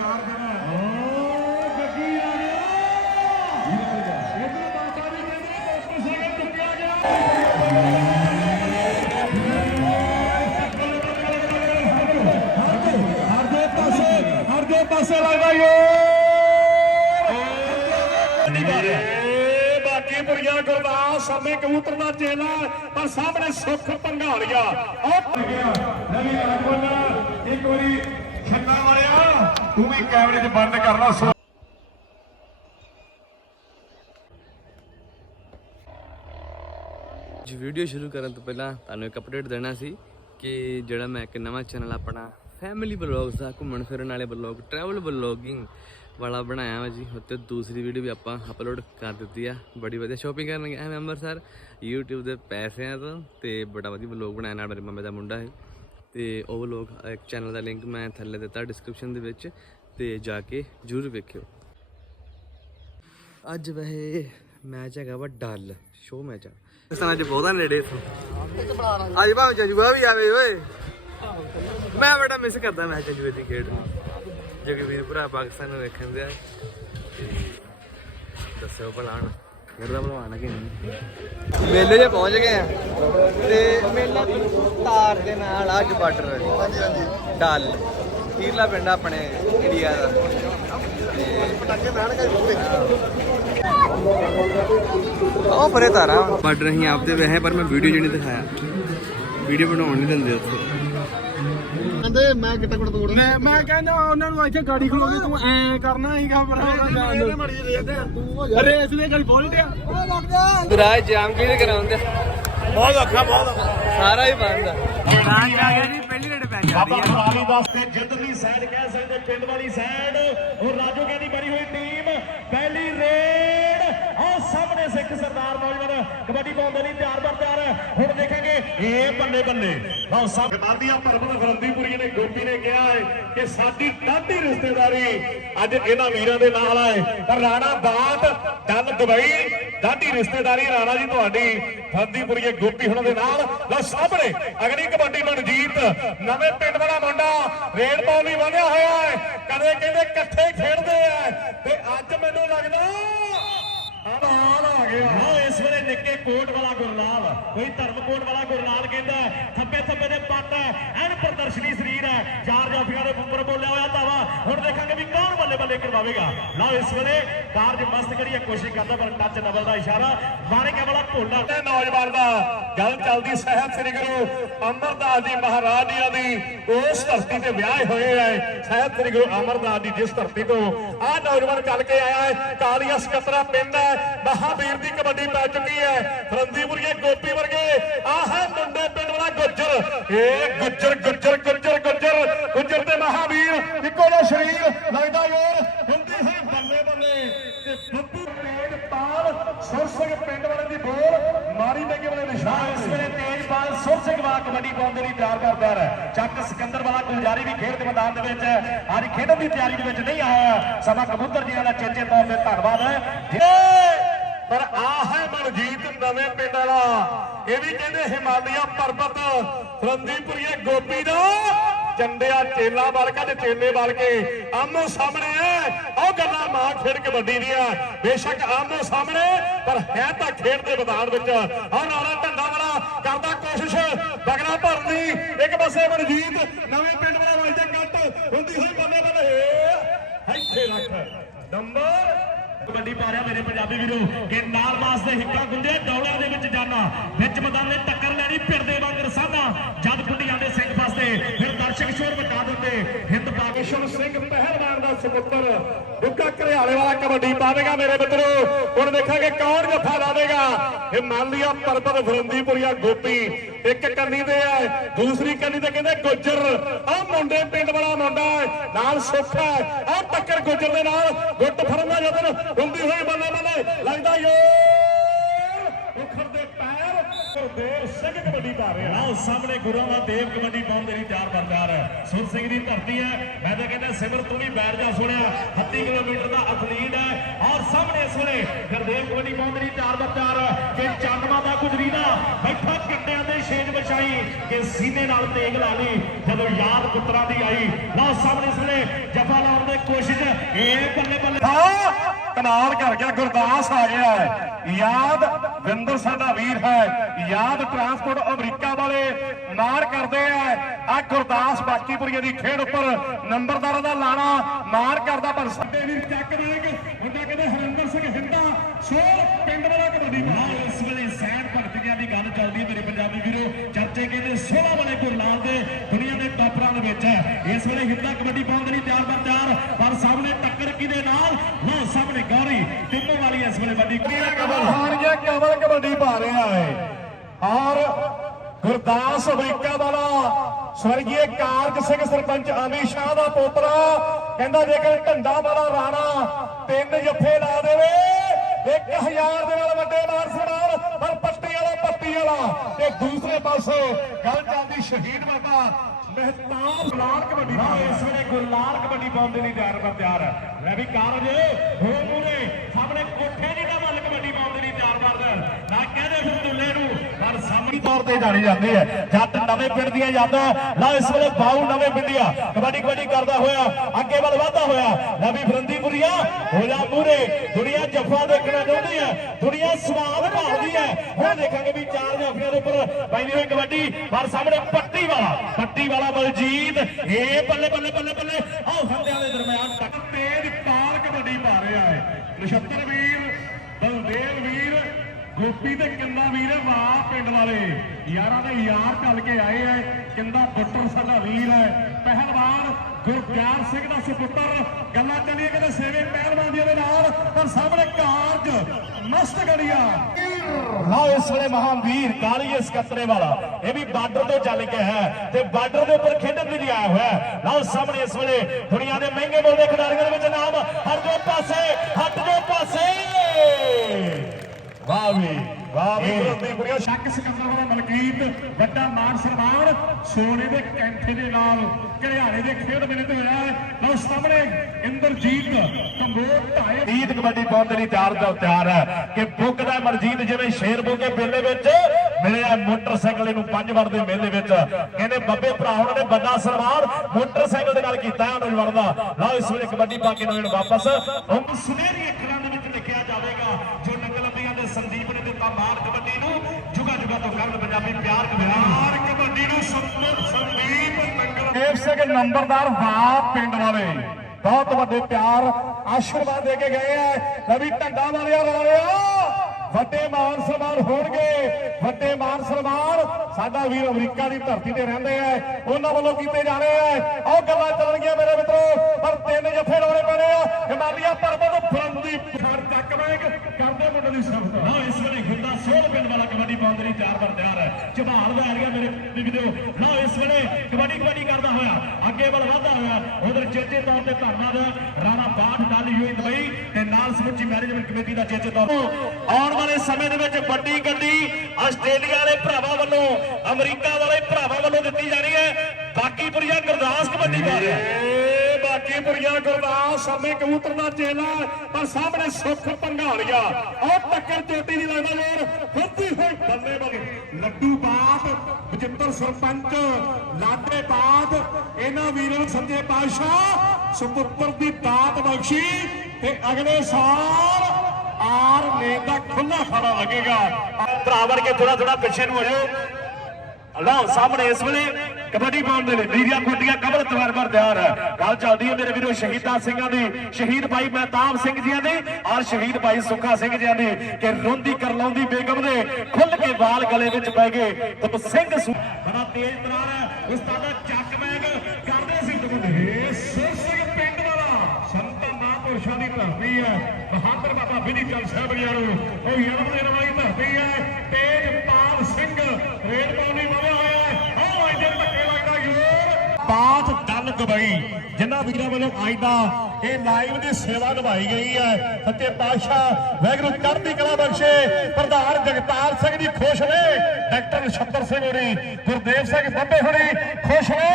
ਚਾਰ ਜਣਾ ਓ ਗੱਗੀ ਆ ਗਿਆ ਇਧਰ ਬਾਬਾ ਵੀ ਕਹਿੰਦੇ ਮੋਟਰਸਾਈਕਲ ਚੁੱਕਿਆ ਗਿਆ। ਹਰ ਦੇ ਪਾਸੇ ਲੱਗਦਾ ਬਾਕੀ ਪੁਰੀਆ ਗੁਰਦਾਸ ਸਾਹਮਣੇ ਕਬੂਤਰ ਦਾ ਚੇਲਾ ਪਰ ਸਾਹਮਣੇ ਸੁੱਖ ਪੰਘਾਲੀਆ ਉਹ ਨਵੀਂ ਰਾਗੋਲ ਇੱਕ ਵਾਰੀ ਤੂੰ ਵੀ ਕੈਮਰੇ 'ਚ ਬੰਦ ਕਰਨਾ ਸੋ ਜੀ ਵੀਡੀਓ ਸ਼ੁਰੂ ਕਰਨ ਤੋਂ ਪਹਿਲਾਂ ਤੁਹਾਨੂੰ ਇੱਕ ਅਪਡੇਟ ਦੇਣਾ ਸੀ ਕਿ ਜਿਹੜਾ ਮੈਂ ਇੱਕ ਨਵਾਂ ਚੈਨਲ ਆਪਣਾ ਫੈਮਿਲੀ ਵਲੌਗਸ ਦਾ, ਘੁੰਮਣ ਫਿਰਨ ਵਾਲੇ ਵਲੌਗ ਟਰੈਵਲ ਵਲੌਗਿੰਗ ਵਾਲਾ ਬਣਾਇਆ ਵਾ ਜੀ, ਉੱਤੇ ਦੂਸਰੀ ਵੀਡੀਓ ਵੀ ਆਪਾਂ ਅਪਲੋਡ ਕਰ ਦਿੱਤੀ ਆ। ਬੜੀ ਵਧੀਆ ਸ਼ਾਪਿੰਗ ਕਰਨ ਗਿਆ ਮੈਂ ਅੰਮ੍ਰਿਤਸਰ, YouTube ਦੇ ਪੈਸਿਆਂ ਤੋਂ ਤੇ ਬੜਾ ਵਧੀਆ ਵਲੌਗ ਬਣਾਇਆ ਨਾਲ ਮੇਰੇ ਮੰਮੇ ਦਾ ਮੁੰਡਾ ਹੈ ਤੇ ਉਹ ਵਲੌਗ ਇੱਕ ਚੈਨਲ ਦਾ ਲਿੰਕ ਮੈਂ ਥੱਲੇ ਦਿੱਤਾ ਡਿਸਕ੍ਰਿਪਸ਼ਨ ਦੇ ਵਿੱਚ ਤੇ ਜਾ ਕੇ ਜਰੂਰ ਵੇਖਿਓ। ਅੱਜ ਵੈਸੇ ਮੈਚ ਹੈਗਾ ਵਾ ਡੱਲ ਸ਼ੋ ਮੈਚ ਆ। ਪਾਕਿਸਤਾਨ ਅੱਜ ਬਹੁਤਾ ਨੇੜੇ ਇਥੋਂ। ਅੱਜ ਭਾਵੇਂ ਜਜੂਆ ਵੀ ਆਵੇ ਓਏ। ਮੈਂ ਬੜਾ ਮਿਸ ਕਰਦਾ ਮੈਚ ਜਜੂਏ ਦੀ ਖੇਡ। ਜੋ ਕਿ ਵੀਰ ਭਰਾ ਪਾਕਿਸਤਾਨ ਨੂੰ ਵੇਖਣ ਦੇ ਦੱਸਿਓ ਭਲਾ ਹਣ ਭਲਵਾਨ ਕਿ ਨਹੀਂ। ਮੇਲੇ 'ਚ ਪਹੁੰਚ ਗਏ ਆ। ਤੇ ਮੇਲਾ ਤਾਰ ਦੇ ਨਾਲ ਅੱਜ ਬਾਰਡਰ ਹਾਂਜੀ ਹਾਂਜੀ ਡੱਲ। ਕੀਰਲਾ ਪਿੰਡ ਆਪਣੇ ਇੰਡੀਆ ਦਾ। ਉਹ ਪਰੇ ਤਾਰਾ। ਬਾਰਡਰ ਅਸੀਂ ਆਪਦੇ ਵਹਿ ਪਰ ਮੈਂ ਵੀਡੀਓ ਜਿਹੜੀ ਦਿਖਾਇਆ। ਵੀਡੀਓ ਬਣਾਉਣ ਨਹੀਂ ਦਿੰਦੇ ਉੱਥੇ। ਕਹਿੰਦੇ ਮੈਂ ਕਿੱਟਾ ਕੁੱਟ ਤੋੜ ਮੈਂ ਮੈਂ ਕਹਿੰਦਾ ਉਹਨਾਂ ਨੂੰ ਇੱਥੇ ਗਾੜੀ ਖਲੋਗੀ ਤੂੰ ਐ ਕਰਨਾ ਸੀਗਾ ਪਰ ਰੇਸ ਦੇ। ਗਾੜੀ ਬੋਲ ਗਿਆ ਦੁਰਾਜ ਜਾਮ ਕਿਹਦੇ ਕਰਾਉਂਦੇ ਬਹੁਤ ਔਖਾ ਬਹੁਤ ਔਖਾ। ਸਾਰਾ ਹੀ ਬੰਦ ਆ। ਦੁਰਾਜ ਆ ਗਿਆ ਜੀ ਪਹਿਲੀ ਰੇਡ ਪੈ ਬਾਬਾ ਫਰਾਲੀ ਵਾਸਤੇ ਜਿੱਦਲੀ ਸਾਈਡ ਕਹਿ ਸਕਦੇ ਪਿੰਡ ਵਾਲੀ ਸਾਈਡ ਔਰ ਰਾਜੋ ਦੀ ਬਣੀ ਹੋਈ ਟੀਮ ਪਹਿਲੀ ਰੇਡ। ਆਹ ਸਾਹਮਣੇ ਸਿੱਖ ਸਰਦਾਰ ਨੌਜਵਾਨ ਕਬੱਡੀ ਪਾਉਣ ਦੇ ਲਈ ਤਿਆਰ ਬਰ ਤਿਆਰ ਹੈ ਹੁਣ ਦੇਖਾਂਗੇ ਇਹ ਬੱਲੇ ਬੱਲੇ ਲਓ, ਸਾਹਮਣੇ ਮਾਦੀਆਂ ਪਰਮਨ ਫਰੰਦੀਪੁਰੀ ਨੇ, ਗੋਪੀ ਨੇ ਕਿਹਾ ਹੈ ਕਿ ਸਾਡੀ ਡਾਢੀ ਰਿਸ਼ਤੇਦਾਰੀ ਅੱਜ ਇਹਨਾਂ ਵੀਰਾਂ ਦੇ ਨਾਲ ਆਏ। ਪਰ ਰਾਣਾ ਬਾਤ ਡੱਲ ਦੁਬਈ ਡਾਢੀ ਰਿਸ਼ਤੇਦਾਰੀ ਰਾਣਾ ਜੀ ਤੁਹਾਡੀ ਫਰੰਦੀਪੁਰੀ ਗੋਪੀ ਹੁਣਾਂ ਦੇ ਨਾਲ। ਲਓ, ਸਾਹਮਣੇ ਅਗਲੀ ਕਬੱਡੀ ਮਨਜੀਤ ਨਵੇਂ ਪਿੰਡ ਵਾਲਾ ਮੁੰਡਾ ਰੇਡ ਪਾਉਣ ਲਈ ਵਧਿਆ ਹੋਇਆ ਹੈ। ਕਦੇ ਕਹਿੰਦੇ ਇਕੱਠੇ ਖੇਡਦੇ ਆ। ਤੇ ਅੱਜ ਮੈਨੂੰ ਲੱਗਦਾ ਹਾਲ ਇਸ ਵੇਲੇ ਨਿੱਕੇ ਕੋਟ ਵਾਲਾ ਗੁਰਨਾਲ ਕੋਈ ਧਰਮ ਕੋਟ ਵਾਲਾ ਗੁਰਨਾਲ ਕਹਿੰਦਾ ਹੈ, ਥੱਬੇ ਦੇ ਪੱਟ ਐਨ ਪ੍ਰਦਰਸ਼ਨੀ ਸਰੀਰ ਹੈ ਚਾਰ ਜਾਫੀਆਂ ਦੇ ਉੱਪਰ ਬੋਲਿਆ ਹੋਇਆ ਤਾਵਾ ਹੁਣ ਦੇਖਾਂਗੇ ਵੀ ਕੌਣ ਬੱਲੇ ਬੱਲੇ ਕਰਵਾਵੇਗਾ। ਲਓ ਇਸ ਵੇਲੇ ਕਾਰਜ ਮਸਤ ਕਰੀਏ ਕੋਸ਼ਿਸ਼ ਕਰਦਾ ਪਰ ਟੱਚ ਡਬਲ ਦਾ ਇਸ਼ਾਰਾ ਮਾਣਕੇ ਵਾਲਾ ਭੋਲਾ ਤੇ ਨੌਜਵਾਨ ਦਾ ਗੱਲ ਚੱਲਦੀ ਸਹਿਬ ਸ੍ਰੀ ਗੁਰੂ ਅਮਰਦਾਸ ਜੀ ਮਹਾਰਾਜ ਜੀ ਦੀ ਉਸ ਧਰਤੀ ਤੇ ਵਿਆਹ ਹੋਏ ਹੈ। ਸਹਿਬ ਸ੍ਰੀ ਗੁਰੂ ਅਮਰਦਾਸ ਜੀ ਜਿਸ ਧਰਤੀ ਤੋਂ ਆ ਨੌਜਵਾਨ ਚੱਲ ਕੇ ਆਇਆ ਹੈ ਕਾਲੀਆ ਸਕਤਰਾ ਪਿੰਡ ਹੈ ਮਹਾਵੀਰ ਦੀ ਕਬੱਡੀ ਪੈ ਚੁੱਕੀ ਹੈ। ਫਰੰਦੀਪੁਰੀਏ ਗੋਪੀ ਵਰਗੇ ਆਹ ਹੈ ਮੁੰਡੇ ਪਿੰਡ ਵਾਲਾ ਗੁੱਜਰ। ਏ ਗੁੱਜਰ ਗੁੱਜਰ ਗੁੱਜਰ ਗੁੱਜਰ। ਗੁੱਜਰ ਤੇ ਮਹਾਵੀਰ ਇੱਕੋ ਜਿਹਾ ਸਰੀਰ ਲੱਗਦਾ ਯਾਰ ਹੁੰਦੀ ਹੈ ਬੱਲੇ ਬੱਲੇ ਤੇ ਬੱਬੂ ਤੇਜਪਾਲ ਸੁਰ ਸਿੰਘ ਪਿੰਡ ਵਾਲੇ ਦੀ ਬੋਲ ਮਾਰੀ ਦੇ ਵਾਲੇ ਨਿਸ਼ਾਨ ਇਸ ਵੇਲੇ ਤੇਜਪਾਲ ਸੁਰ ਸਿੰਘ ਵਾ ਕਬੱਡੀ ਪਾਉਣ ਦੇ ਲਈ ਤਿਆਰ ਕਰਦਾ ਹੈ। ਚੱਕ ਸਿਕੰਦਰ ਵਾਲਾ ਗੁਲਜਾਰੀ ਵੀ ਖੇਡ ਦੇ ਮੈਦਾਨ ਦੇ ਵਿੱਚ। ਅੱਜ ਖੇਡਣ ਦੀ ਤਿਆਰੀ ਦੇ ਵਿੱਚ ਨਹੀਂ ਆਇਆ। ਸਮਾਂ ਕਬੂਤਰ ਜੀ ਦਾ ਚੇਚੇ ਤੌਰ ਤੇ ਧੰਨਵਾਦ ਹੈ। ਪਰ ਆ ਹੈ ਮਨਜੀਤ ਨਵੇਂ ਪਿੰਡ ਵਾਲਾ। ਇਹ ਵੀ ਕਹਿੰਦੇ ਹਿਮਾਲਿਆ ਪਰਬਤ ਫਰੰਦੀਪੁਰੀਏ ਗੋਪੀ ਦਾ। ਚੰਡਿਆ ਚੇਲਾ ਵਰਗਾ ਤੇ ਚੇਲੇ ਵਰ ਕੇ ਆਮੋ ਸਾਹਮਣੇ ਹੈ। ਉਹ ਗੱਲਾਂ ਮਾਂ ਖੇਡ ਕਬੱਡੀ ਦੀਆਂ। ਬੇਸ਼ੱਕ ਆਮੋ ਸਾਹਮਣੇ, ਪਰ ਹੈ ਤਾਂ ਖੇਡ ਦੇ ਮੈਦਾਨ ਵਿੱਚ। ਆਹ ਨਾਲਾ ਢੰਡਾ ਵਾਲਾ ਕਰਦਾ ਕੋਸ਼ਿਸ਼। ਬਗਲਾ ਭਰਨ ਦੀ ਇੱਕ ਪਾਸੇ ਮਨਜੀਤ ਨਵੇਂ ਪਿੰਡ ਵਾਲਾ ਵਜਦੇ ਕੱਟ। ਹੁੰਦੀ ਹੋਈ ਬੱਲੇ ਬੱਲੇ ਇੱਥੇ ਰੱਖ। ਨੰਬਰ ਕਬੱਡੀ ਪਾ ਰਿਹਾ ਮੇਰੇ ਪੰਜਾਬੀ ਵੀਰੋ, ਕਿ ਨਾਲ ਮਾਸ ਦੇ ਹਿੱਕਾਂ ਗੁੰਦੇ ਡੌਲਿਆਂ ਦੇ ਵਿੱਚ ਜਾਣਾ ਵਿੱਚ ਮੈਦਾਨੇ ਟੱਕਰ ਲੈਣੀ ਫਿਰਦੇ ਵਾਂਗਰ ਸਾਧਾ ਜਦ ਕੁੰਡੀਆਂ ਦੇ ਸਿੰਘ ਫਸਦੇ, ਫਿਰ ਦਰਸ਼ਕ ਸ਼ੋਰ ਬਤਾ ਦਿੰਦੇ, ਹਿੰਦ ਪਾਕਿਸਤਾਨ ਸਿੰਘ ਪਹਿਲਵਾਨ ਦਾ ਸੁਪੁੱਤਰ ਦੁੱਕਾ ਘਰਿਆਲੇ ਵਾਲਾ ਕਬੱਡੀ ਪਾਵੇਗਾ ਮੇਰੇ ਮਿੱਤਰੋ। ਹੁਣ ਦੇਖਾਂਗੇ ਕੌਣ ਜੱਫਾ ਲਾਵੇਗਾ। ਹਿਮਾਲਿਆ ਪਰਬਤ ਫਰੰਦੀਪੁਰੀਆ ਗੋਪੀ। ਇੱਕ ਕੰਨੀ ਤੇ ਹੈ, ਦੂਸਰੀ ਕੰਨੀ ਤੇ ਕਹਿੰਦੇ ਗੁੱਜਰ। ਆਹ ਮੁੰਡੇ ਪਿੰਡ ਵਾਲਾ ਮੁੰਡਾ ਹੈ, ਨਾਲ ਸੁੱਖ ਹੈ। ਆਹ ਟੱਕਰ ਗੁੱਜਰ ਦੇ ਨਾਲ ਗੁੱਟ ਫੜਨ ਦਾ ਯਤਨ ਹੁੰਦੀ ਹੋਈ ਬੱਲੇ ਬੱਲੇ ਲੱਗਦਾ ਯੋ ਗੁਰਦੇਵ ਸਿੰਘ ਕਬੱਡੀ ਪਾ ਰਿਹਾ ਆਹ ਸਾਹਮਣੇ ਗੁਰਾਂ ਦਾ ਦੇਵ ਕਬੱਡੀ ਪਾਉਣ ਦੇ ਲਈ ਤਿਆਰ ਬਰ ਹੈ। ਸੁਰ ਸਿੰਘ ਦੀ ਧਰਤੀ ਹੈ। ਮੈਂ ਤਾਂ ਕਹਿੰਦਾ ਸਿਮਰ, ਤੂੰ ਵੀ ਬੈਠ ਜਾ ਸੁਣਿਆ। 30 ਕਿਲੋਮੀਟਰ ਦਾ ਅਥਲੀਟ ਹੈ। ਔਰ ਸਾਹਮਣੇ ਇਸ ਵੇਲੇ ਗੁਰਦੇਵ ਕਬੱਡੀ ਪਾਉਣ ਦੇ ਲਈ ਤਿਆਰ ਬਰ ਹੈ। ਕਿ ਚੰਦਮਾ ਦਾ ਗੁਜਰੀ ਬੈਠਾ ਕਿੱਟਿਆਂ ਦੇ ਛੇਜ ਵਿਛਾਈ ਕਿ ਸੀਨੇ ਨਾਲ ਤੇਗ ਲਾ ਲਈ ਜਦੋਂ ਯਾਦ ਪੁੱਤਰਾਂ ਦੀ ਆਈ। ਲਓ ਸਾਹਮਣੇ ਇਸ ਵੇਲੇ ਜਫਾ ਲਾਉਣ ਦੇ ਕੋਸ਼ਿਸ਼। ਇਹ ਬੱਲੇ ਬੱਲੇ। ਹਾਂ ਕਨਾਲ ਕਰ ਗਿਆ ਗੁਰਦਾਸ ਆ ਗਿਆ ਹੈ। ਯਾਦ ਵਿੰਦਰ ਸਾਡਾ ਵੀਰ ਹੈ। ਯਾਦ ਟਰਾਂਸਪੋਰਟ ਅਮਰੀਕਾ ਵਾਲੇ ਮਾਰ ਕਰਦੇ ਆ। ਆ ਗੁਰਦਾਸ ਬਾਕੀਪੁਰੀਏ ਦੀ ਖੇਡ ਉੱਪਰ ਨੰਬਰਦਾਰਾਂ ਦਾ ਲਾਣਾ ਮਾਰ ਕਰਦਾ ਪਰ ਸਾਡੇ ਵੀਰ ਚੱਕ ਬੈਗ ਹੁੰਦਾ ਕਹਿੰਦੇ ਹਰਿੰਦਰ ਸਿੰਘ ਹਿੰਦਾ। ਸੋ ਪਿੰਡ ਵਾਲਾ ਕਬੱਡੀ ਮਾਂ ਇਸ ਵੇਲੇ ਸੈਨ ਭਗਤੀਆਂ ਦੀ ਗੱਲ ਚੱਲਦੀ ਹੈ ਮੇਰੇ ਪੰਜਾਬੀ ਵੀਰੋ। ਚਰਚੇ ਕਹਿੰਦੇ 16 ਵਾਲੇ ਗੁਰਲਾਲ ਦੇ ਦੁਨੀਆ ਦੇ ਟਾਪਰਾਂ ਦੇ ਵਿੱਚ ਹੈ। ਇਸ ਵੇਲੇ ਹਿੰਦਾ ਕਬੱਡੀ ਪਾਉਣ ਦੇ ਲਈ ਤਿਆਰ ਬਰ ਤਿਆਰ, ਪਰ ਸਾਹਮਣੇ ਟੱਕਰ ਕਿਹਦੇ ਨਾਲ? ਲਓ ਸਾਹਮਣੇ ਗੌਰੀ ਟਿੰਮੋ ਵਾਲੀ ਇਸ ਵੇਲੇ ਵੱਡੀ ਕਬਲ ਹਾਰੀਆ ਕਬਲ ਕਬੱਡੀ ਪਾ ਰਿਹਾ ਹੈ। ਔਰ ਗੁਰਦਾਸ ਅਮਰੀਕਾ ਵਾਲਾ ਸਵਰਗੀ ਕਾਰਜ ਸਿੰਘ ਸਰਪੰਚ ਅਮੀ ਸ਼ਾਹ ਦਾ ਪੋਤਰਾ। ਕਹਿੰਦਾ ਜੇਕਰ ਢੰਡਾ ਵਾਲਾ ਰਾਣਾ ਤਿੰਨ ਜੱਫੇ ਲਾ ਦੇਵੇ 1000 ਦੇ ਨਾਲ ਵੱਡੇ ਮਾਰ ਨਾਲ, ਪਰ ਪੱਟੀ ਵਾਲਾ ਤੇ ਦੂਸਰੇ ਪਾਸੇ ਗੱਲ ਚੱਲਦੀ ਸ਼ਹੀਦ ਬਾਬਾ ਮਹਿਤਾਬ ਲਾਲ ਕਬੱਡੀ ਹਾਂ ਇਸ ਵੇਲੇ ਗੁਰਲਾਲ ਕਬੱਡੀ ਪਾਉਣ ਦੇ ਲਈ ਤਿਆਰ ਬਰ ਤਿਆਰ ਹੈ। ਲੈ ਵੀ ਕਾਰਜ ਹੋ ਮੂਰੇ ਸਾਹਮਣੇ ਕੋਠੇ ਦਾ ਮੱਲ ਕਬੱਡੀ ਪਾਉਣ ਦੇ ਲਈ ਤਿਆਰ ਬਰ ਨਾ ਪਰ ਸਾਹਮਣੇ ਤੌਰ ਤੇ ਜਾਣੀ ਜਾਂਦੀ ਹੈ। ਜੱਟ ਨਵੇਂ ਪਿੰਡ ਦੀਆਂ ਯਾਦਾਂ। ਲਓ ਇਸ ਵੇਲੇ ਬਾਉ ਨਵੇਂ ਪਿੰਡੀਆਂ ਕਬੱਡੀ ਕਬੱਡੀ ਕਰਦਾ ਹੋਇਆ। ਅੱਗੇ ਵੱਲ ਵਧਦਾ ਹੋਇਆ। ਨਵੀਂ ਫਰੰਦੀਪੁਰੀਆ। ਹੋ ਜਾ ਮੂਰੇ ਦੁਨੀਆ ਜੱਫਾ ਦੇਖਣਾ ਚਾਹੁੰਦੀ ਹੈ। ਦੁਨੀਆ ਸਵਾਦ ਭਾਲਦੀ ਹੈ। ਹੁਣ ਦੇਖਾਂਗੇ ਵੀ ਚਾਰ ਜਾਫੀਆਂ ਦੇ ਉੱਪਰ ਪੈਂਦੀ ਹੋਈ ਕਬੱਡੀ। ਪਰ ਸਾਹਮਣੇ ਪੱਟੀ ਵਾਲਾ। ਪੱਟੀ ਵਾਲਾ ਬਲਜੀਤ। ਇਹ ਬੱਲੇ ਬੱਲੇ ਬੱਲੇ ਬੱਲੇ ਆਹ ਹੰਦਿਆਂ ਦੇ ਦਰਮਿਆਨ ਟੱਕ ਤੇਜ਼ ਪਾਰ ਕਬੱਡੀ ਪਾ ਰਿਹਾ ਹੈ। ਨਛੱਤਰ ਵੀਰ, ਬਲਦੇਵ ਵੀਰ, ਗੋਪੀ ਤੇ ਕਿੰਦਾ ਵੀਰ, ਵਾਹ। ਵਾਲੇ ਯਾਰਾਂ ਦੇ ਯਾਰ ਚੱਲ ਕੇ ਆਏ ਐ ਕਿੰਦਾ ਬੁੱਟਰ ਸਾਡਾ ਵੀਰ ਹੈ ਪਹਿਲਵਾਨ ਗੁਰਪਿਆਰ ਸਿੰਘ ਦਾ ਸੁਪੁੱਤਰ। ਗੱਲਾਂ ਚੱਲੀਆਂ ਕਹਿੰਦੇ ਸੇਵੇ ਪਹਿਲਵਾਨ ਦੀ ਨਾਲ, ਪਰ ਸਾਹਮਣੇ ਕਾਰਜ ਮਸਤ ਗੜੀਆ ਲਓ ਇਸ ਵੇਲੇ ਮਹਾਨ ਵੀਰ ਕਾਲੀਏ ਸਕੱਤਰੇ ਵਾਲਾ, ਇਹ ਵੀ ਬਾਰਡਰ ਤੋਂ ਚੱਲ ਕੇ ਹੈ ਤੇ ਬਾਰਡਰ ਦੇ ਉੱਪਰ ਖੇਡਣ ਵੀ ਨਹੀਂ ਆਇਆ ਹੋਇਆ ਹੈ। ਲਓ ਸਾਹਮਣੇ ਇਸ ਵੇਲੇ ਦੁਨੀਆ ਦੇ ਮਹਿੰਗੇ ਮੁੱਲ ਦੇ ਖਿਡਾਰੀਆਂ ਦੇ ਵਿੱਚ ਨਾਮ ਹਟ ਜੋ ਪਾਸੇ, ਹਟ ਜੋ ਪਾਸੇ। ਵਾਹ ਵੀ। ਵਾਹ ਵੀ ਹੁੰਦੀ ਬੁੜੀਆ ਸ਼ੱਕ ਸਿਕੰਦਰ ਵਾਲਾ ਮਲਕੀਤ ਵੱਡਾ ਮਾਨ ਸਨਮਾਨ ਸੋਨੇ ਦੇ ਕੈਂਠੇ ਦੇ ਨਾਲ ਘਰਿਆਣੇ ਦੇ ਖੇਡ ਮੇਲੇ ਤੇ ਹੋਇਆ ਹੈ। ਲਓ ਸਾਹਮਣੇ ਇੰਦਰਜੀਤ ਕੰਬੋਜ ਢਾਏ। ਜੀਤ ਕਬੱਡੀ ਪਾਉਣ ਦੇ ਲਈ ਤਿਆਰ ਦਾ ਤਿਆਰ ਹੈ ਕਿ ਬੁੱਕਦਾ ਮਰਜੀਤ ਜਿਵੇਂ ਸ਼ੇਰ ਬੋਕੇ ਮੇਲੇ ਵਿੱਚ ਮਿਲਿਆ ਮੋਟਰਸਾਈਕਲ ਇਹਨੂੰ ਪੰਜ ਵਾਰ ਦੇ ਮੇਲੇ ਵਿੱਚ। ਕਹਿੰਦੇ ਬੱਬੇ ਭਰਾ ਉਹਨਾਂ ਨੇ ਵੱਡਾ ਸਨਮਾਨ ਮੋਟਰਸਾਈਕਲ ਦੇ ਨਾਲ ਕੀਤਾ ਹੈ ਨੌਜਵਾਨ ਦਾ ਲਓ ਇਸ ਵੇਲੇ ਕਬੱਡੀ ਪਾ ਕੇ ਨੌਜਵਾਨ ਵਾਪਸ। ਹੁਣ ਸੁਨਹਿਰੀ ਅੱਖਰਾਂ ਦੇ ਵਿੱਚ ਲਿਖਿਆ ਜਾਵੇਗਾ ਜੋ ਨੰਗਲੰਬੀਆਂ ਦੇ ਸੰਦੀਪ ਨੇ ਦਿੱਤਾ ਮਾਰ ਕਬੱਡੀ ਨੂੰ ਜੁਗਾ ਜੁਗਾ ਤੋਂ ਕਰਨ ਪੰਜਾਬੀ ਪਿਆਰ ਪਿਆਰ ਕਬੱਡੀ ਨੂੰ ਸੰਦੀਪ ਨੰਗਲ ਦੇਵ ਸਿੰਘ ਨੰਬਰਦਾਰ ਵਾਹ ਪਿੰਡ ਵਾਲੇ। ਬਹੁਤ ਵੱਡੇ ਪਿਆਰ ਆਸ਼ੀਰਵਾਦ ਦੇ ਕੇ ਗਏ ਆ। ਰਵੀ ਢੰਡਾ ਵਾਲਿਆ ਵਾਲਿਆ ਵੱਡੇ ਮਾਨ ਸਨਮਾਨ ਹੋਣਗੇ। ਵੱਡੇ ਮਾਨ ਸਨਮਾਨ ਸਾਡਾ ਵੀਰ ਅਮਰੀਕਾ ਦੀ ਧਰਤੀ ਤੇ ਰਹਿੰਦੇ ਆ। ਉਹਨਾਂ ਵੱਲੋਂ ਕੀਤੇ ਜਾ ਰਹੇ ਆ। ਉਹ ਗੱਲਾਂ ਚੱਲਣਗੀਆਂ ਮੇਰੇ ਮਿੱਤਰੋ। ਪਰ ਤਿੰਨ ਜੱਫੇ ਲਾਉਣੇ ਪੈਣੇ ਆ। ਹਿਮਾਲਿਆ ਪਰਬਤ ਫਰੰਦੀ ਫੜ ਚੱਕ ਬੈਗ ਕਰਦੇ ਮੁੰਡੇ ਦੀ ਸ਼ਬਦ ਨਾ ਇਸ ਵੇਲੇ ਖੁੱਦਾ ਸੋਲ ਪਿੰਡ ਵਾਲਾ ਕਬੱਡੀ ਪਾਉਣ ਤਿਆਰ ਹੈ। ਝਬਾਲ ਦਾ ਏਰੀਆ ਮੇਰੇ ਵੀਡੀਓ ਨਾ ਇਸ ਵੇਲੇ ਕਬੱਡੀ ਕਬੱਡੀ ਕਰਦਾ ਹੋਇਆ। ਅੱਗੇ ਵੱਲ ਵਧਦਾ ਹੋਇਆ। ਉਧਰ ਚੇਚੇ ਤੌਰ ਤੇ ਧਰਨਾ ਦਾ ਰਾਣਾ ਬਾਠ ਡਾਲੀ ਹੋਈ ਦਵਾਈ ਤੇ ਨਾਲ ਸਮੁੱਚੀ ਮੈਨੇਜਮੈਂਟ ਕਮੇਟੀ ਦਾ ਚੇਚੇ ਤੌਰ ਆਉਣ ਵਾਲੇ ਸਮੇਂ ਦੇ ਵਿੱਚ ਵੱਡੀ ਗੱਡੀ ਆਸਟ੍ਰੇਲੀਆ ਵਾਲੇ ਭਰਾਵਾਂ ਵੱਲੋਂ, ਅਮਰੀਕਾ ਵਾਲੇ ਭਰਾਵਾਂ ਵੱਲੋਂ ਦਿੱਤੀ ਜਾ ਰਹੀ ਹੈ। ਬਾਕੀ ਪੁਰੀਆ ਗੁਰਦਾਸ ਕਬੱਡੀ ਪਾ ਰਿਹਾ ਏ ਬਾਕੀ ਪੁਰੀਆ ਗੁਰਦਾਸ ਸਾਹਮਣੇ ਕਬੂਤਰ ਦਾ ਚੇਲਾ ਪਰ ਸਾਹਮਣੇ ਸੁੱਖ ਪੰਘਾਲੀਆ ਉਹ ਟੱਕਰ ਚੋਟੀ ਦੀ ਲੱਗਦਾ ਯਾਰ ਫੁੱਦੀ ਹੋਈ। ਬੱਲੇ ਬੱਲੇ ਲੱਡੂ ਬਾਤ ਬਚਿੱਤਰ ਸਰਪੰਚ ਲਾਡੇ ਬਾਤ ਇਹਨਾਂ ਵੀਰਾਂ ਨੂੰ ਸੱਚੇ ਪਾਤਸ਼ਾਹ ਸੁਪੁੱਤਰ ਦੀ ਦਾਤ ਬਖਸ਼ੀ ਤੇ ਅਗਲੇ ਸਾਲ ਆਰ ਨੇ ਦਾ ਖੁੱਲਾ ਖਾਣਾ ਲੱਗੇਗਾ। ਭਰਾ ਵਰ ਕੇ ਥੋੜਾ ਥੋੜਾ ਪਿੱਛੇ ਨੂੰ ਹੋ ਜਾਓ ਲਓ ਸਾਹਮਣੇ ਇਸ ਵੇਲੇ। ਕਬੱਡੀ ਪਾਉਣ ਦੇ ਲਈ ਨੀਰੀਆਂ ਕੋਟੀਆਂ ਕਬਰ ਤਿਆਰ ਬਰ ਤਿਆਰ ਹੈ। ਗੱਲ ਚੱਲਦੀ ਹੈ ਮੇਰੇ ਵੀਰੋ ਸ਼ਹੀਦਾਂ ਸਿੰਘਾਂ ਦੀ, ਸ਼ਹੀਦ ਭਾਈ ਮਹਿਤਾਬ ਸਿੰਘ ਜੀਆਂ ਦੀ ਔਰ ਸ਼ਹੀਦ ਭਾਈ ਸੁੱਖਾ ਸਿੰਘ ਜੀਆਂ ਦੀ ਕਿ ਰੋਂਦੀ ਕਰਲਾਉਂਦੀ ਬੇਗਮ ਦੇ ਖੁੱਲ ਕੇ ਵਾਲ ਗਲੇ ਵਿੱਚ ਪੈ ਗਏ। ਤੇ ਸਿੰਘ ਬੜਾ ਤੇਜ਼ ਤਰਾਰ ਹੈ। ਉਸਤਾਦਾ ਚੱਕ ਬੈਗ ਕਰਦੇ ਸੀ ਇਹ ਸਿੰਘ। ਪਿੰਡ ਵਾਲਾ, ਸੰਤਾਂ ਮਹਾਂਪੁਰਸ਼ਾਂ ਦੀ ਧਰਤੀ ਹੈ। ਬਹਾਦਰ ਬਾਬਾ ਬਿਧੀ ਚੰਦ ਸਾਹਿਬ ਜੀ ਨੂੰ। ਉਹ ਯਰਮ ਦੇਣ ਵਾਲੀ ਧਰਤੀ ਹੈ। ਤੇਜਪਾਲ ਸਿੰਘ ਰੇਲ ਪਾਉਣੀ ਬਣਿਆ ਹੋਇਆ ਹੈ ਆਹ ਇਹਦੇ ਧੱਕੇ ਲੱਗਦਾ ਯੋਰ ਬਾਤ ਦਲ ਗਬਈ ਜਿਨ੍ਹਾਂ ਵੀਰਾਂ ਵੱਲੋਂ ਅੱਜ ਦਾ ਇਹ ਲਾਈਵ ਦੀ ਸੇਵਾ ਨਿਭਾਈ ਗਈ ਹੈ। ਸੱਚੇ ਪਾਤਸ਼ਾਹ ਵੈਗਰੂ ਚੜ੍ਹਦੀ ਕਲਾ ਬਖਸ਼ੇ। ਪ੍ਰਧਾਨ ਜਗਤਾਰ ਸਿੰਘ ਜੀ ਖੁਸ਼ ਨੇ। ਡਾਕਟਰ ਨਛੱਤਰ ਸਿੰਘ ਹੋਣੀ ਗੁਰਦੇਵ ਸਿੰਘ ਬੱਬੇ ਹੋਣੀ ਖੁਸ਼ ਨੇ।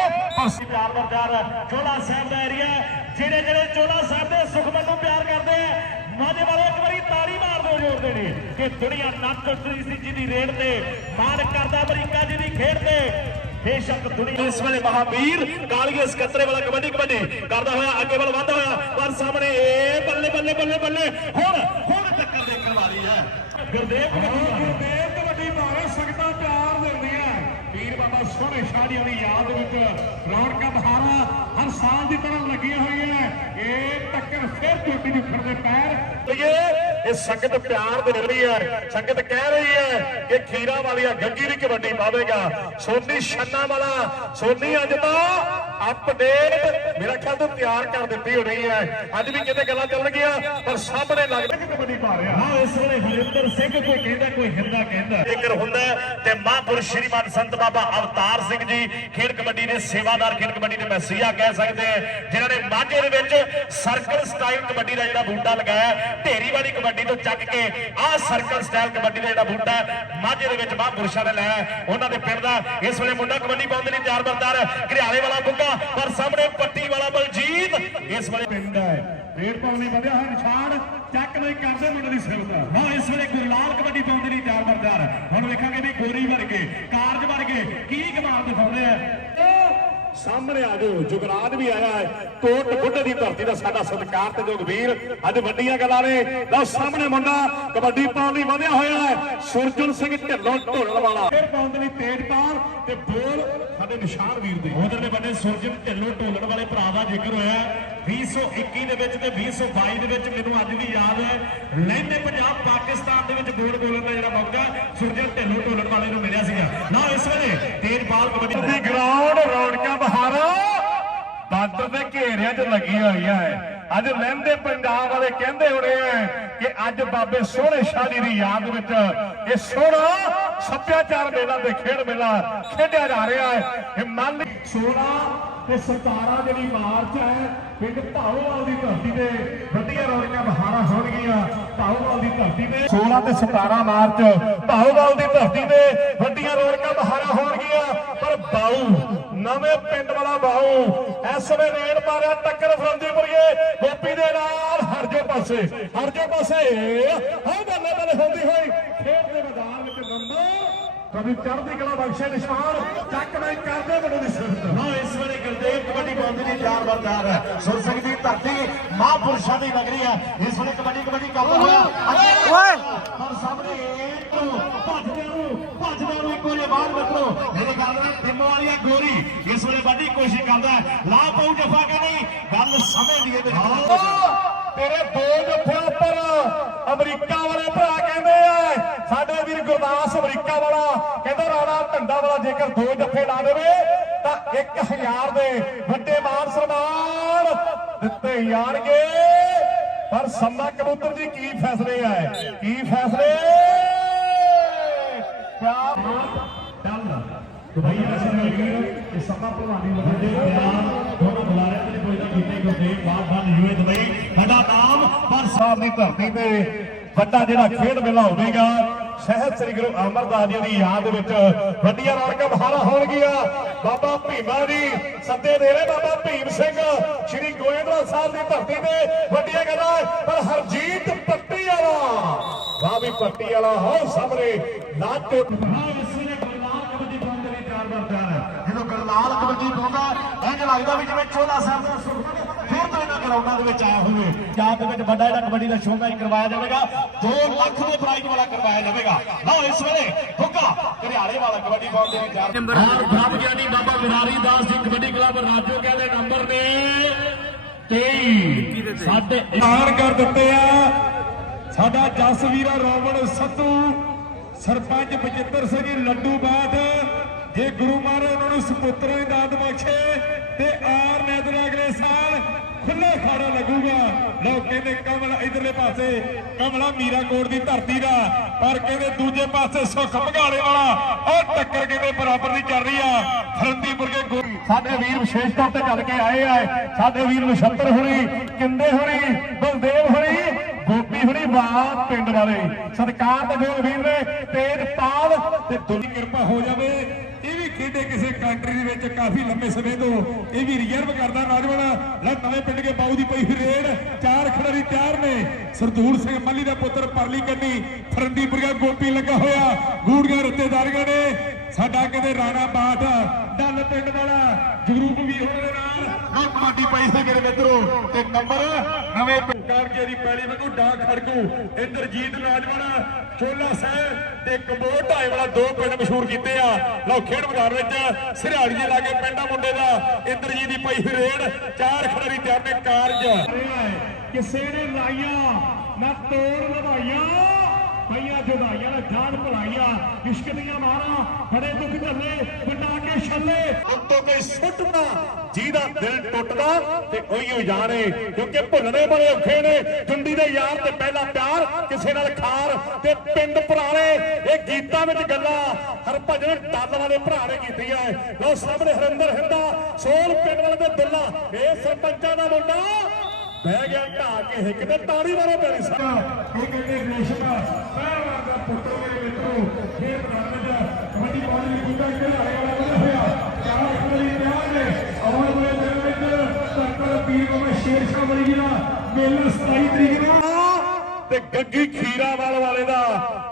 ਅਸੀਂ ਪਿਆਰ ਵਰਦਾਰ ਚੋਲਾ ਸਾਹਿਬ ਦਾ ਏਰੀਆ ਜਿਹੜੇ ਜਿਹੜੇ ਚੋਲਾ ਸਾਹਿਬ ਦੇ ਸੁਖਮਨ ਨੂੰ ਪਿਆਰ ਕਰਦੇ ਆ, ਮਾਝੇ ਵਾਲੇ ਇੱਕ ਵਾਰੀ ਤਾੜੀ ਮਾਰ ਦਿਓ ਜ਼ੋਰ ਦੇ ਨੇ। ਕਿ ਦੁਨੀਆ ਨੱਚ ਉੱਠਦੀ ਸੀ ਜਿਹਦੀ ਰੇਡ ਤੇ ਮਾਨ ਕਰਦਾ ਅਮਰੀਕਾ ਜਿਹਦੀ ਖੇਡ ਤੇ। ਬੇਸ਼ੱਕ ਦੁਨੀਆ ਇਸ ਵੇਲੇ ਮਹਾਵੀਰ ਕਾਲੀਏ ਸਕੱਤਰੇ ਵਾਲਾ ਕਬੱਡੀ ਕਬੱਡੀ ਕਰਦਾ ਹੋਇਆ ਅੱਗੇ ਵੱਲ ਵਧਦਾ ਹੋਇਆ ਪਰ ਸਾਹਮਣੇ ਬੱਲੇ ਬੱਲੇ ਬੱਲੇ ਬੱਲੇ। ਹੁਣ ਹੁਣ ਟੱਕਰ ਦੇਖਣ ਵਾਲੀ ਹੈ। ਗੁਰਦੇਵ ਗੁਰਦੇਵ ਕਬੱਡੀ ਭਾਵੇਂ ਸਕਦਾ ਪਿਆਰ ਦਿੰਦੀਆਂ ਪੀਰ ਬਾਬਾ ਸੋਹਣੇ ਸ਼ਾਹਦੀਆਂ ਦੀ ਯਾਦ ਵਿੱਚ ਰੌਣਕਾਂ ਬਹਾਰਾਂ ਹਰ ਸਾਲ ਦੀ ਤਰ੍ਹਾਂ ਲੱਗੀਆਂ ਹੋਈਆਂ ਇਹ ਟੱਕਰ ਫਿਰ ਟੁੱਟੀ ਜੁਖੜ ਦੇ ਪੈਰ। ਇਹ ਸੰਗਤ ਪਿਆਰ ਦੇ ਰਹੀ ਹੈ। ਸੰਗਤ ਕਹਿ ਰਹੀ ਹੈ ਕਿ ਖੀਰਾ ਵਾਲੀਆ ਗੱਗੀ ਦੀ ਕਬੱਡੀ ਪਾਵੇਗਾ। ਸੋਨੀ ਛੰਨਾ ਵਾਲਾ ਸੋਨੀ ਅੱਜ ਤਾਂ ਅਪਡੇਟ ਮੇਰਾ ਖਿਆਲ ਤੋਂ ਤਿਆਰ ਕਰ ਦਿੱਤੀ ਹੋਣੀ ਹੈ। ਅੱਜ ਵੀ ਕਿਤੇ ਗੱਲਾਂ ਚੱਲ ਗਈਆਂ ਪਰ ਸਾਹਮਣੇ ਲੱਗਦਾ ਕਿ ਕਬੱਡੀ ਪਾ ਰਿਹਾ। ਹਾਂ ਇਸ ਵੇਲੇ ਹਰਿੰਦਰ ਸਿੰਘ ਕੋਈ ਕਹਿੰਦਾ ਕੋਈ ਹਿੰਦਾ ਕਹਿੰਦਾ। ਜ਼ਿਕਰ ਹੁੰਦਾ ਹੈ ਤੇ ਮਹਾਂਪੁਰਸ਼ ਸ਼੍ਰੀਮਾਨ ਸੰਤ ਬਾਬਾ ਅਵਤਾਰ ਸਿੰਘ ਜੀ ਖੇਡ ਕਬੱਡੀ ਦੇ ਸੇਵਾਦਾਰ ਖੇਡ ਕਬੱਡੀ ਦੇ ਮੈਸੀਆ ਕਹਿ ਸਕਦੇ ਜਿਨ੍ਹਾਂ ਨੇ ਮਾਝੇ ਦੇ ਵਿੱਚ ਸਰਕਲ ਸਟਾਈਲ ਕਬੱਡੀ ਦਾ ਜਿਹੜਾ ਬੂਟਾ ਲਗਾਇਆ ਹੈ, ਢੇਰੀ ਵਾਲੀ ਕਬੱਡੀ ਤੋਂ ਚੱਕ ਕੇ ਆਹ ਸਰਕਲ ਸਟਾਈਲ ਕਬੱਡੀ ਦਾ ਜਿਹੜਾ ਬੂਟਾ ਮਾਝੇ ਦੇ ਵਿੱਚ ਮਹਾਂਪੁਰਸ਼ਾਂ ਨੇ ਲਾਇਆ ਉਹਨਾਂ ਦੇ ਪਿੰਡ ਦਾ। ਇਸ ਵੇਲੇ ਮੁੰਡਾ ਕਬੱਡੀ ਪਾਉਣ ਦੇ ਤਿਆਰ ਬਰਦਾਰ ਘਰਿਆਲੇ ਵਾਲਾ ਬੁੱਗਾ ਪਰ ਸਾਹਮਣੇ ਪੱਟੀ ਵਾਲਾ ਬਲਜੀਤ। ਇਸ ਵੇਲੇ ਪਿੰਡ ਹੈ। ਰੇਡ ਪਾਉਣ ਵਧਿਆ ਹੋਇਆ ਨਿਸ਼ਾਨ, ਚੱਕ ਨਹੀਂ ਕਰਦੇ ਮੁੰਡੇ ਦੀ ਸਿਫਤ ਹਾਂ, ਇਸ ਵੇਲੇ ਗੁਰਲਾਲ ਕਬੱਡੀ ਪਾਉਣ ਦੇ ਤਿਆਰ ਬਰਦਾਰ ਹੁਣ ਵੇਖਾਂਗੇ ਵੀ ਗੋਰੀ ਵਰਗੇ, ਕਾਰਜ ਵਰਗੇ ਕੀ ਕਮਾਲ ਦਿਖਾਉਂਦੇ ਆ। ਸਾਹਮਣੇ ਆ ਜਾਓ। ਜੁਗਰਾਜ ਵੀ ਆਇਆ ਹੈ। ਕੋਟ ਬੁੱਢੇ ਦੀ ਧਰਤੀ ਦਾ ਸਾਡਾ ਸਤਿਕਾਰ ਤੇ ਜੋਗਵੀਰ ਅੱਜ ਵੱਡੀਆਂ ਗੱਲਾਂ ਨੇ। ਲਓ ਸਾਹਮਣੇ ਮੁੰਡਾ, ਕਬੱਡੀ ਪਾਉਣ ਲਈ ਵਧਿਆ ਹੋਇਆ ਹੈ। ਸੁਰਜਨ ਸਿੰਘ ਢਿੱਲੋਂ ਢੋਲਣ ਵਾਲਾ। ਫਿਰ ਪਾਉਣ ਦੇ ਲਈ ਤੇਜਪਾਲ ਤੇ ਬੋਲ ਸਾਡੇ ਨਿਸ਼ਾਨ ਵੀਰ ਦੇ। ਉਧਰਲੇ ਬੰਨੇ ਸੁਰਜਨ ਢਿੱਲੋਂ ਢੋਲਣ ਵਾਲੇ ਭਰਾ ਦਾ ਜ਼ਿਕਰ ਹੋਇਆ 2021 ਦੇ ਵਿੱਚ ਤੇ 2022 ਦੇ ਵਿੱਚ ਮੈਨੂੰ ਅੱਜ ਵੀ ਯਾਦ ਹੈ। ਲਹਿੰਦੇ ਪੰਜਾਬ ਪਾਕਿਸਤਾਨ ਦੇ ਵਿੱਚ ਬੋਲ ਬੋਲਣ ਦਾ ਜਿਹੜਾ ਮੌਕਾ ਸੁਰਜਨ ਢਿੱਲੋਂ ਢੋਲਣ ਵਾਲੇ ਨੂੰ ਮਿਲਿਆ ਸੀਗਾ। ਨਾ ਇਸ ਵੇਲੇ ਤੇਜਪਾਲ ਕਬੱਡੀ ਦੀ ਗਰਾਊਂਡ ਰੌਣਕਾਂ ਬਹਾਰਾਂ। ਬਾਰਡਰ ਦੇ ਘੇਰਿਆਂ 'ਚ ਲੱਗੀ ਹੋਈਆਂ ਹੈ। ਅੱਜ ਲਹਿੰਦੇ ਪੰਜਾਬ ਵਾਲੇ ਕਹਿੰਦੇ ਹੋਣੇ ਆ ਕਿ ਅੱਜ ਬਾਬੇ ਸੋਹਣੇ ਸ਼ਾਹ ਜੀ ਦੀ ਯਾਦ ਵਿੱਚ ਇਹ ਸੋਹਣਾ ਸੱਭਿਆਚਾਰ ਮੇਲਾ ਤੇ ਖੇਡ ਮੇਲਾ ਖੇਡਿਆ ਜਾ ਰਿਹਾ ਹੈ। ਹਿਮਾਲੀ 16 ਤੇ 17 ਜਿਹੜੀ ਮਾਰਚ ਹੈ, ਪਿੰਡ ਭਾਓਵਾਲ ਦੀ ਧਰਤੀ ਤੇ ਵੱਡੀਆਂ ਰੌਣਕਾਂ ਬਹਾਰਾਂ ਹੋਣਗੀਆਂ। ਭਾਓਵਾਲ ਦੀ ਧਰਤੀ ਤੇ 16 ਤੇ 17 ਮਾਰਚ ਭਾਓਵਾਲ ਦੀ ਧਰਤੀ ਤੇ ਵੱਡੀਆਂ ਰੌਣਕਾਂ ਬਹਾਰਾਂ ਹੋਣਗੀਆਂ। ਪਰ ਬਾਊ, ਨਵੇਂ ਪਿੰਡ ਵਾਲਾ ਬਾਊ, ਇਸ ਵੇਲੇ ਰੇਡ ਮਾਰਿਆ ਟੱਕਰ ਫਰੰਦੀਪੁਰੀਏ ਗੋਪੀ ਦੇ ਨਾਲ ਹਰਜੋ ਪਾਸੇ ਹਰਜੋ ਪਾਸੇ ਹਾਂ ਬੱਲੇ ਬੱਲੇ ਹੁੰਦੀ ਹੋਈ ਖੇਡ ਦੇ ਮੈਦਾਨ ਵਿੱਚ ਨੰਬਰ ਕਦੀ ਚੜ੍ਹਦੀ ਕਲਾ ਬਖਸ਼ੇ ਨਿਸ਼ਾਨ ਚੱਕ ਨਹੀਂ ਕਰਦੇ ਮੈਨੂੰ ਦੀ ਸਿਫਤ ਹਾਂ ਇਸ ਵੇਲੇ ਗੁਰਦੇਵ ਕਬੱਡੀ ਪਾਉਂਦੀ ਦੀ ਚਾਰ ਬਰਦਾਰ ਹੈ। ਸੁਰ ਸਿੰਘ ਦੀ ਧਰਤੀ ਮਹਾਂਪੁਰਸ਼ਾਂ ਦੀ ਨਗਰੀ ਹੈ। ਇਸ ਵੇਲੇ ਕਬੱਡੀ ਕਬੱਡੀ ਕੰਮ ਹੋਇਆ ਓਏ! ਪਰ ਸਾਹਮਣੇ ਨੂੰ ਨੂੰ ਇੱਕ ਵਾਰੀ ਬਾਹਰ ਨਿਕਲੋ। ਮੇਰੇ ਗੱਲ ਨਾਲ ਟਿੰਮ ਵਾਲੀ ਹੈ ਗੋਰੀ। ਇਸ ਵੇਲੇ ਵੱਡੀ ਕੋਸ਼ਿਸ਼ ਕਰਦਾ ਹੈ। ਲਾ ਪਾਉ ਜਫਾ ਕਿ ਨਹੀਂ ਗੱਲ ਸਮਝ ਦੀ ਇਹਦੇ ਤੇਰੇ ਦੋ ਜੱਫਿਆਂ ਉੱਪਰ। ਅਮਰੀਕਾ ਵਾਲੇ ਭਰਾ ਕਹਿੰਦੇ ਆ, ਸਾਡੇ ਵੀਰ ਗੁਰਦਾਸ ਅਮਰੀਕਾ ਵਾਲਾ ਕਹਿੰਦਾ, ਰਾਣਾ ਢੰਡਾ ਵਾਲਾ ਜੇਕਰ ਦੋ ਜੱਫੇ ਲਾ ਦੇਵੇ, ਤਾਂ 1000 ਦੇ ਵੱਡੇ ਮਾਨ ਸਨਮਾਨ ਦਿੱਤੇ ਜਾਣਗੇ। ਪਰ ਸੰਮਾ ਕਬੂਤਰ ਜੀ ਕੀ ਫੈਸਲੇ ਆ? ਕੀ ਫੈਸਲੇ? ਕਿਆ ਚੱਲ। ਦੁਬਈ ਦਾ ਵੀਰ ਇਹ ਸਭਾ ਭਲਵਾਨੀ ਵੱਡੇ ਪਿਆਰ ਦੋਨੋਂ ਬੁਲਾਰੇ ਤੇ ਕੋਈ ਨਾ ਕੀਤੇ ਗੁਰਦੇਵ ਬਾਦ ਬਾਦ ਯੂਏ ਦੁਬਈ ਸਾਡਾ ਨਾਮ ਪਰ ਸਾਹਿਬ ਦੀ ਧਰਤੀ ਤੇ ਵੱਡਾ ਜਿਹੜਾ ਖੇਡ ਮੇਲਾ ਹੋਵੇਗਾ ਸਹਿਤ ਸ੍ਰੀ ਗੁਰੂ ਅਮਰਦਾਸ ਜੀ ਦੀ ਯਾਦ ਵਿੱਚ ਵੱਡੀਆਂ ਰੌਣਕਾਂ ਬਹਾਰਾਂ ਹੋਣਗੀਆਂ। ਬਾਬਾ ਭੀਮਾ ਜੀ ਸੱਦੇ ਦੇ ਰਹੇ ਬਾਬਾ ਭੀਮ ਸਿੰਘ। ਸ੍ਰੀ ਗੋਇੰਦਵਾਲ ਸਾਹਿਬ ਦੀ ਧਰਤੀ ਤੇ ਵੱਡੀਆਂ ਗੱਲਾਂ ਪਰ ਹਰਜੀਤ ਪੱਟੀ ਵਾਲਾ ਵਾਹ ਵੀ ਪੱਟੀ ਵਾਲਾ ਹੋ ਸਾਹਮਣੇ ਲਾਟੋ ਹਾਂ ਇਸ ਵੇਲੇ ਗੁਰਨਾਮ ਕਬੱਡੀ ਪਾਉਂਦੇ ਨੇ ਚਾਰ ਵਾਰ ਚਾਰ ਜਦੋਂ ਗੁਰਨਾਲ ਕਬੱਡੀ ਪਾਉਂਦਾ ਇੰਜ ਲੱਗਦਾ ਵੀ ਜਿਵੇਂ ਚੋਲਾ ਸਾਹਿਬ ਦਾ ਫਿਰ ਤੋਂ ਇਹਨਾਂ ਗਰਾਊਂਡਾਂ ਦੇ ਵਿੱਚ ਆਇਆ ਹੋਵੇ। ਪੰਜਾਬ ਦੇ ਵਿੱਚ ਵੱਡਾ ਜਿਹੜਾ ਕਬੱਡੀ ਦਾ ਸ਼ੋਅ ਹੀ ਕਰਵਾਇਆ ਜਾਵੇਗਾ। 2 ਲੱਖ ਦੇ ਪ੍ਰਾਈਜ਼ ਵਾਲਾ ਕਰਵਾਇਆ ਜਾਵੇਗਾ। ਲਓ ਇਸ ਵੇਲੇ ਹੁੱਕਾ ਘਰਿਆਲੇ ਵਾਲਾ ਕਬੱਡੀ ਪਾਉਂਦੇ ਨੇ ਚਾਰ ਨੰਬਰ ਬ੍ਰਹਮ ਗਿਆਨੀ ਬਾਬਾ ਵਿਰਾਰੀ ਦਾਸ ਜੀ ਕਬੱਡੀ ਕਲੱਬ ਰਾਜੋ ਕਹਿੰਦੇ ਨੰਬਰ ਨੇ 23 ਸਾਡੇ ਇਨਾਰ ਕਰ ਦਿੱਤੇ ਆ। ਸਾਡਾ ਜਸਵੀਰਾ ਰੋਵਣ ਸੱਤੂ ਸਰਪੰਚ ਬਜਿੱਤਰ ਸਿੰਘ ਜੀ ਲੱਡੂ ਬਾਠ। ਜੇ ਗੁਰੂ ਮਹਾਰਾਜ ਉਹਨਾਂ ਨੂੰ ਸੁਪੁੱਤਰਾਂ ਦੀ ਦਾਤ ਬਖਸ਼ੇ ਤੇ ਆਰ ਨੈਦਰ ਅਗਲੇ ਸਾਲ ਖੁੱਲੇ ਖਾੜਾ ਲੱਗੂਗਾ। ਲੋਕ ਕਹਿੰਦੇ ਕਮਲ ਇਧਰਲੇ ਪਾਸੇ, ਕਮਲਾ ਮੀਰਾਕੋਟ ਦੀ ਧਰਤੀ ਦਾ, ਪਰ ਕਹਿੰਦੇ ਦੂਜੇ ਪਾਸੇ ਸੁੱਖ ਭਗਾਲੇ ਵਾਲਾ, ਉਹ ਟੱਕਰ ਕਹਿੰਦੇ ਬਰਾਬਰ ਦੀ ਚੱਲ ਰਹੀ ਆ। ਫਰੰਦੀਪੁਰ ਕੇ ਸਾਡੇ ਵੀਰ ਵਿਸ਼ੇਸ਼ ਤੌਰ ਤੇ ਚੱਲ ਕੇ ਆਏ ਆ। ਸਾਡੇ ਵੀਰ ਨਛੱਤਰ ਹੋਣੀ, ਕਿੰਦੇ ਹੋਣੀ, ਬਲਦੇਵ ਹੁਣੀ, ਗੋਪੀ ਹੋਣੀ ਵਾਹ ਪਿੰਡ ਵਾਲੇ। ਸਤਿਕਾਰ ਤੇ ਜੋ ਵੀਰ ਨੇ, ਤੇਜਪਾਲ ਤੇ ਦੁਨੀ ਕਿਰਪਾ ਹੋ ਜਾਵੇ। ਇਹ ਕਿਸੇ ਕੰਟਰੀ ਦੇ ਵਿੱਚ ਕਾਫੀ ਲੰਮੇ ਸਮੇਂ ਤੋਂ ਇਹ ਵੀ ਰਿਜ਼ਰਵ ਕਰਦਾ ਨੌਜਵਾਨ। ਲੈ ਨਵੇਂ ਪਿੰਡ ਕੇ ਬਾਊ ਦੀ ਪਈ ਰੇਡ। ਚਾਰ ਖਿਡਾਰੀ ਤਿਆਰ ਨੇ। ਸਰਦੂਲ ਸਿੰਘ ਮੱਲੀ ਦਾ ਪੁੱਤਰ ਪਰਲੀ ਕੰਨੀ, ਫਰੰਦੀਪੁਰੀਆ ਗੋਪੀ ਲੱਗਾ ਹੋਇਆ। ਗੂੜੀਆਂ ਰੱਤੇਦਾਰੀਆਂ ਨੇ। ਸਾਡਾ ਕਿਤੇ ਰਾਣਾ ਬਾਠ, ਡੱਲ ਪਿੰਡ ਵਾਲਾ, ਜਗਰੂਪ ਵੀ ਹੋਣ ਦੇ ਨਾਲ। ਉਹ ਕਬੱਡੀ ਪਈ ਸੀ ਮੇਰੇ ਮਿੱਤਰੋ। ਤੇ ਨੰਬਰ, ਨਵੇਂ ਕਾਰਕੇ ਦੀ ਪੈਲੀ ਵਾਂਗੂ ਡਾਂ ਖੜਕੂ। ਇੰਦਰਜੀਤ ਨੌਜਵਾਨ ਚੋਲਾ ਸਾਹਿਬ ਤੇ ਕੰਬੋੜ ਢਾਈ ਵਾਲਾ ਦੋ ਪਿੰਡ ਮਸ਼ਹੂਰ ਕੀਤੇ ਆ। ਲਓ, ਖੇਡ ਮੈਦਾਨ ਵਿੱਚ ਸਿਰਹਾੜੀ ਦੇ ਲਾਗੇ ਪਿੰਡਾ ਮੁੰਡੇ ਦਾ। ਇੰਦਰਜੀਤ ਦੀ ਪਈ ਹੋਈ ਰੇਡ, ਚਾਰ ਖਿਡਾਰੀ ਤਿਆਰ ਨੇ ਕਾਰਜ। ਕਿਸੇ ਨੇ ਲਾਈਆਂ, ਨਾ ਤੋੜ ਲਵਾਈਆਂ। ਪਈਆਂ ਜੁਦਾਈਆਂ ਨੇ ਜਾਨ ਭਲਾਈਆਂ ਇਸ਼ਕ ਦੀਆਂ ਮਾਰਾਂ, ਬੜੇ ਦੁੱਖ ਝੱਲੇ ਵੰਡਾ ਕੇ ਛੱਲੇ। ਉੱਤੋਂ ਕੋਈ ਸੁੱਟਦਾ, ਜਿਹਦਾ ਦਿਲ ਟੁੱਟਦਾ ਤੇ ਉਹੀ ਜਾਣੇ ਕਿਉਂਕਿ ਭੁੱਲਣੇ ਬੜੇ ਔਖੇ ਨੇ। ਜੁੰਡੀ ਦੇ ਯਾਰ ਤੇ ਪਹਿਲਾ ਪਿਆਰ, ਕਿਸੇ ਨਾਲ ਖਾਰ ਤੇ ਪਿੰਡ ਪੁਰਾਣੇ ਇਹ ਗੀਤਾਂ ਵਿੱਚ ਗੱਲਾਂ ਹਰਭਜਨ ਟੱਲ ਵਾਲੇ ਭਰਾ ਨੇ ਕੀਤੀਆਂ ਲੋ ਸਾਹਮਣੇ ਹਰਿੰਦਰ ਹਿੰਦਾ, ਸੋਲ ਪਿੰਡ ਵਾਲੇ ਦੇ ਦੁੱਲਾ। ਇਹ ਸਰਪੰਚਾਂ ਦਾ ਮੁੰਡਾ। ਬਹਿ ਗਿਆ ਢਾ ਕੇ ਹਿੱਕ ਤੇ ਤਾੜੀ ਵਾਲੇ ਪੈਰੀ ਸਾ ਇਹ ਕਹਿੰਦੇ ਰੇਸ਼ਮਾ ਪਹਿਲਵਾਨ ਦਾ ਪੁੱਤਰ ਮੇਰੇ ਮਿੱਤਰੋ ਖੇਡ ਮੈਦਾਨ ਵਿੱਚ ਕਬੱਡੀ ਪਾਉਣ ਲਈ ਗੁੰਡਾ ਖਿਡਾਰੀ ਵਾਲਾ ਬਣਾ ਹੋਇਆ। ਚਾਰ ਖਿਡਾਰੀ ਤਿਆਰ ਨੇ। ਆਉਣ ਵਾਲੇ ਦਿਨ ਵਿੱਚ ਧਰਤਰ ਪੀਰ ਕੋਮੇ ਸ਼ੇਰ ਸ਼ਾਹ ਬਲੀ ਜੀ ਦਾ ਮੇਲਾ 27 ਤਰੀਕ ਨੂੰ ਤੇ ਗੱਗੀ ਖੀਰਾਵਾਲ ਵਾਲੇ ਦਾ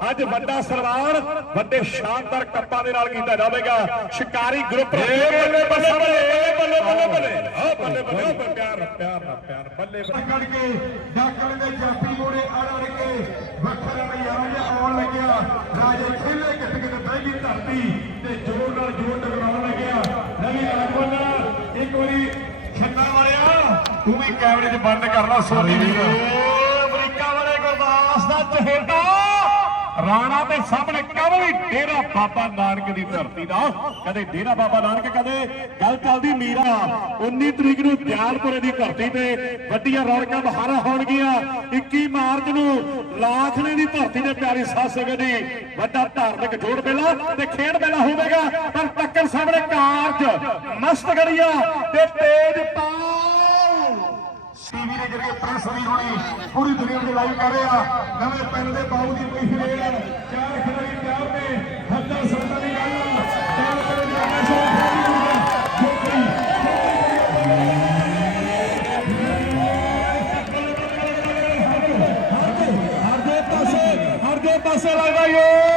ਅੱਜ ਵੱਡਾ ਸਨਮਾਨ ਵੱਡੇ ਸ਼ਾਨਦਾਰ ਕੱਪਾਂ ਦੇ ਨਾਲ ਕੀਤਾ ਜਾਵੇਗਾ। ਸ਼ਿਕਾਰੀ ਗਰੁੱਪ ਬੱਲੇ ਬੱਲੇ ਬੱਲੇ ਆ ਬੱਲੇ ਬੱਲੇ ਉਹ ਪਿਆਰ ਨਾਲ, ਪਿਆਰ ਬੱਲੇ ਬੱਲੇ। ਕੱਢ ਕੇ ਡਾਕਣ ਦੇ ਜਾਪੀ ਮੋੜੇ ਅੜ ਅੜ ਕੇ ਵੱਖਰਾ ਜਿਹਾ ਆਉਣ ਲੱਗਿਆ। ਰਾਜੇ ਖੇਲੇ ਕਿੱਥੇ ਕਿਤੇ ਬਹਿ ਗਈ ਧਰਤੀ ਤੇ ਜੋਰ ਨਾਲ ਜੋਰ ਟਕਰਾਉਣ ਲੱਗਿਆ। ਨਵੀਂ ਰਾਜਵੰਦਰ ਇੱਕ ਵਾਰੀ ਛੰਨਾ ਵਾਲਿਆ ਤੂੰ ਵੀ ਕੈਮਰੇ 'ਚ ਬੰਦ ਕਰ ਲਾ ਸੋਨੀ ਵੀਰ ਅਮਰੀਕਾ ਵਾਲੇ ਗੁਰਦਾਸ ਦਾ ਚਹੇਤਾ। ਰਾਣਾ ਦੇ ਸਾਹਮਣੇ ਕਵਲੀ ਡੇਰਾ ਬਾਬਾ ਨਾਨਕ ਦੀ ਧਰਤੀ ਦਾ? ਕਦੇ ਡੇਰਾ ਬਾਬਾ ਨਾਨਕ, ਕਦੇ ਗੱਲ ਚੱਲਦੀ ਮੀਰਾ। 19 ਤਰੀਕ ਨੂੰ ਦਿਆਲਪੁਰੇ ਦੀ ਧਰਤੀ ਤੇ ਵੱਡੀਆਂ ਰੌਣਕਾਂ ਬਹਾਰਾਂ ਹੋਣਗੀਆਂ। 21 ਮਾਰਚ ਨੂੰ ਲਾਖਣੇ ਦੀ ਧਰਤੀ ਤੇ ਪਿਆਰੀ ਸਾਧ ਸੰਗਤ ਦੀ ਵੱਡਾ ਧਾਰਮਿਕ ਜੋੜ ਮੇਲਾ ਤੇ ਖੇਡ ਮੇਲਾ ਹੋਵੇਗਾ। ਪਰ ਟੱਕਰ ਸਾਹਮਣੇ ਕਾਰਜ ਮਸਤ ਗੜੀਆ ਤੇ ਤੇਜ ਪਾਲ ਟੀਵੀ ਦੇ ਪ੍ਰੈਸ ਵੀ ਹੋਣੀ ਪੂਰੀ ਦੁਨੀਆ ਨੂੰ ਲਾਈਵ ਕਰ ਰਿਹਾ ਨਵੇਂ ਪਿੰਡ ਦੇ ਬਾਬੂ ਦੀ ਕੋਈ ਫਰੇਡ ਚਾਰ ਖਿਡਾਰੀ ਤਿਆਰ ਨੇ ਹੱਦਾਂ ਸਰਦਾਂ ਦੀ ਗੱਲ ਚਾਰ ਖਿਡਾਰੀ ਦੀ ਆਣਾ ਸ਼ੋਅ ਜੋਤੀ ਹਰਦੇ ਪਾਸੇ ਹਰਦੇ ਪਾਸੇ ਲੱਗਦਾ ਏ